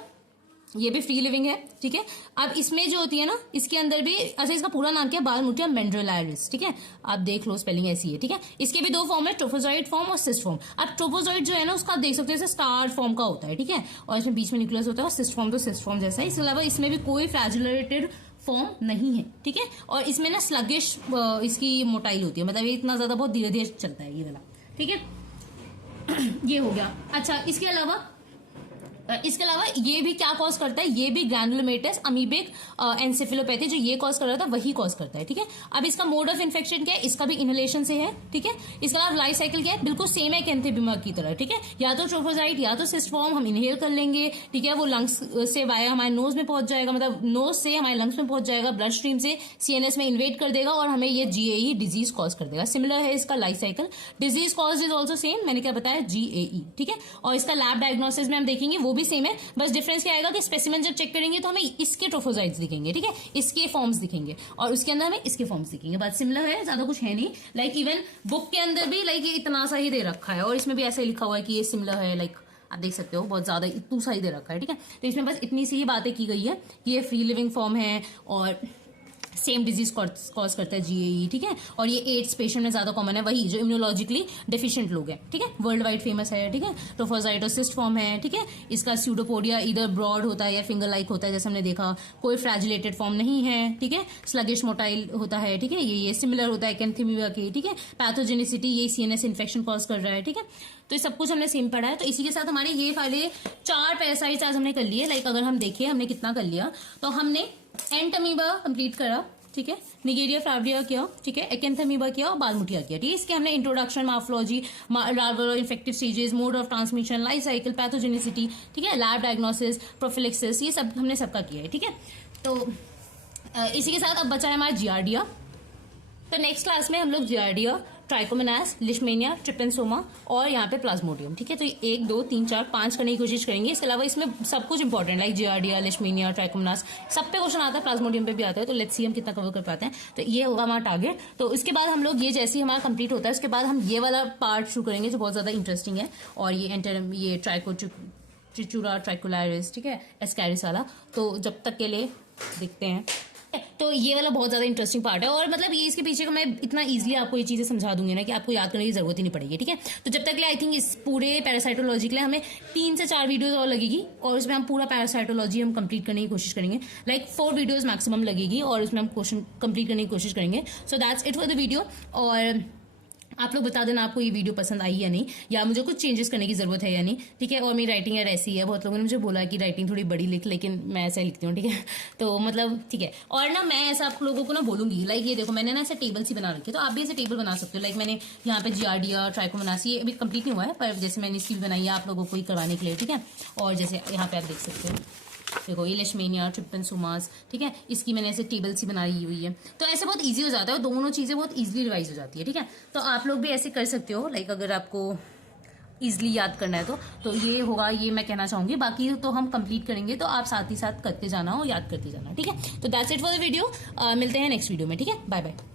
ये भी फ्री लिविंग है, ठीक है। अब इसमें जो होती है ना, इसके अंदर भी, अच्छा इसका पूरा नाम क्या है, बाल मुठिया मेंड्रेलारिस, ठीक है, आप देख लो स्पेलिंग ऐसी है, ठीक है। इसके भी दो फॉर्म है, ट्रोफोजॉइड फॉर्म और सिस्ट फॉर्म। अब ट्रोफोजॉइड जो है ना उसका आप देख सकते हो स्टार फॉर्म का होता है, ठीक है, और इसमें बीच में न्यूक्लियस होता है, और सिस्ट फॉर्म तो सिस्ट फॉर्म जैसा है। इसके अलावा इसमें भी कोई फ्लैजुलेटेड फॉर्म नहीं है, ठीक है, और इसमें ना स्लगिश इसकी मोटाइल होती है, मतलब ये इतना ज्यादा बहुत धीरे धीरे चलता है ये वाला, ठीक है। ये हो गया। अच्छा इसके अलावा ये भी क्या कॉज करता है, ये भी ग्रैनुलोमेटस अमीबिक एन्सेफेलोपैथी जो ये कॉज कर रहा था वही कॉज करता है, ठीक है। अब इसका मोड ऑफ इन्फेक्शन क्या है, इसका भी इनहेलेशन से है, ठीक है। इसके अलावा लाइफ साइकिल क्या है, बिल्कुल सेम है एक्एंथिबा की तरह, ठीक है, या तो ट्रोफोजाइट या तो सिस्ट फॉर्म हम इनहेल कर लेंगे, ठीक है, वो लंग्स से वाया हमारे नोज में पहुंच जाएगा, मतलब नोज से हमारे लंग्स में पहुंच जाएगा, ब्लड स्ट्रीम से CNS में इन्वेट कर देगा और हमें ये GAE डिजीज कॉज कर देगा। सिमिलर है इसका life cycle, disease cause is also same, मैंने क्या बताया GAE, ठीक है। और इसका लैब डायग्नोसिस में हम देखेंगे वो भी सेम है, बस डिफरेंस क्या आएगा कि स्पेसिमेन जब चेक करेंगे तो हमें इसके ट्रोफोजाइट्स दिखेंगे, ठीक है, इसके फॉर्म्स दिखेंगे, और उसके अंदर हमें इसके फॉर्म्स दिखेंगे, बात सिमिलर है, ज्यादा कुछ है नहीं। लाइक इवन बुक के अंदर भी लाइक ये इतना सा ही दे रखा है, और इसमें भी ऐसा ही लिखा हुआ है कि ये सिमिलर है, लाइक आप देख सकते हो बहुत ज्यादा इतना सा ही दे रखा है, ठीक है। तो इसमें बस इतनी सी ही बातें की गई है कि ये फ्री लिविंग फॉर्म है और सेम डिजीज कॉज करता है GAE, ठीक है। और ये एड्स पेशेंट में ज्यादा कॉमन है, वही जो इम्यूनोलॉजिकली डेफिशिएंट लोग हैं, ठीक है। वर्ल्ड वाइड फेमस है, ठीक है। ट्रोफोजाइटोसिस्ट फॉर्म है, ठीक है। इसका स्यूडोपोडिया इधर ब्रॉड होता है या फिंगर लाइक होता है, जैसे हमने देखा। कोई फ्लैजिलेटेड फॉर्म नहीं है, ठीक है। स्लगिश मोटाइल होता है, ठीक है। ये सिमिलर होता है एकेंथीमिया के, ठीक है। पैथोजेनिसिटी ये CNS इन्फेक्शन कॉज कर रहा है, ठीक है। तो ये सब कुछ हमने सेम पढ़ा है। तो इसी के साथ हमारे ये वाले 4 पैरासाइट्स आज हमने कर लिए। लाइक अगर हम देखें हमने कितना कर लिया, तो हमने एंटमीबा कंप्लीट करा, ठीक है। निगेरिया फ्लाविया किया, ठीक है। एकेंथमीबा किया और बालमुटिया किया, ठीक है। इसके हमने introduction, morphology, larval infective stages, mode of transmission, life cycle, pathogenicity, ठीक है, लैब डायग्नोसिस, प्रोफिलेक्सिस, ये सब हमने सबका किया है, ठीक है। तो इसी के साथ अब बचा है हमारा जियार्डिया। तो नेक्स्ट क्लास में हम लोग जियार्डिया, ट्राइकोमोनास, लिशमेनिया, ट्रिपेनसोमा और यहाँ पे प्लाज्मोडियम, ठीक है। तो 1 2 3 4 5 करने की कोशिश करेंगे। इसके अलावा इसमें सब कुछ इंपॉर्टेंट, लाइक जियार्डिया, लिशमेनिया, ट्राइकोमोनास, सब पे क्वेश्चन आता है, प्लाज्मोडियम पे भी आता है। तो लेट्स सी हम कितना कवर कर पाते हैं। तो ये होगा हमारा टारगेट। तो इसके बाद हम लोग ये जैसे ही हमारा कंप्लीट होता है, उसके बाद हम ये वाला पार्ट शुरू करेंगे जो बहुत ज्यादा इंटरेस्टिंग है। और ये ट्राइकोचुरा, ट्राइकोलारिस, ठीक है, एस्कैरिस वाला। तो जब तक के लिए देखते हैं। तो ये वाला बहुत ज्यादा इंटरेस्टिंग पार्ट है, और मतलब ये इसके पीछे को मैं इतना इजीली आपको ये चीजें समझा दूंगी ना कि आपको याद करने की जरूरत ही नहीं पड़ेगी, ठीक है। तो जब तक के लिए आई थिंक इस पूरे पैरासाइटोलॉजी के लिए हमें 3 से 4 वीडियोस और लगेगी, और उसमें हम पूरा पैरासाइटोलॉजी हम कंप्लीट करने की कोशिश करेंगे। लाइक 4 वीडियोस मैक्सिमम लगेगी, और उसमें हम क्वेश्चन कंप्लीट करने की कोशिश करेंगे। So that's it for the video. और आप लोग बता देना आपको ये वीडियो पसंद आई या नहीं, या मुझे कुछ चेंजेस करने की जरूरत है या नहीं, ठीक है। और मेरी राइटिंग यार ऐसी है, बहुत लोगों ने मुझे बोला कि राइटिंग थोड़ी बड़ी लिख, लेकिन मैं ऐसा लिखती हूँ, ठीक है। तो मतलब ठीक है। और ना मैं ऐसा आप लोगों को ना बोलूंगी, लाइक ये देखो मैंने ना ऐसे टेबल सी बना रखी है, तो आप भी ऐसे टेबल बना सकते हो। लाइक मैंने यहाँ पे जियार्डिया, ट्राइकोमोनास, ये अभी कंप्लीट नहीं हुआ है, पर जैसे मैंने इसकी भी बनाई है आप लोगों को ही करवाने के लिए, ठीक है। और जैसे यहाँ पे आप देख सकते हो, देखो ये लिशमेनिया, ट्रिपेनसोमास, ठीक है। इसकी मैंने ऐसे टेबल सी बनाई हुई है। तो ऐसे बहुत इजी हो जाता है, और दोनों चीजें बहुत इजीली रिवाइज हो जाती है, ठीक है। तो आप लोग भी ऐसे कर सकते हो, लाइक अगर आपको इजीली याद करना है तो ये होगा, ये मैं कहना चाहूंगी। बाकी तो हम कंप्लीट करेंगे, तो आप साथ ही साथ करते जाना और याद करते जाना, ठीक है। तो that's it for the video. मिलते हैं नेक्स्ट वीडियो में, ठीक है। Bye bye.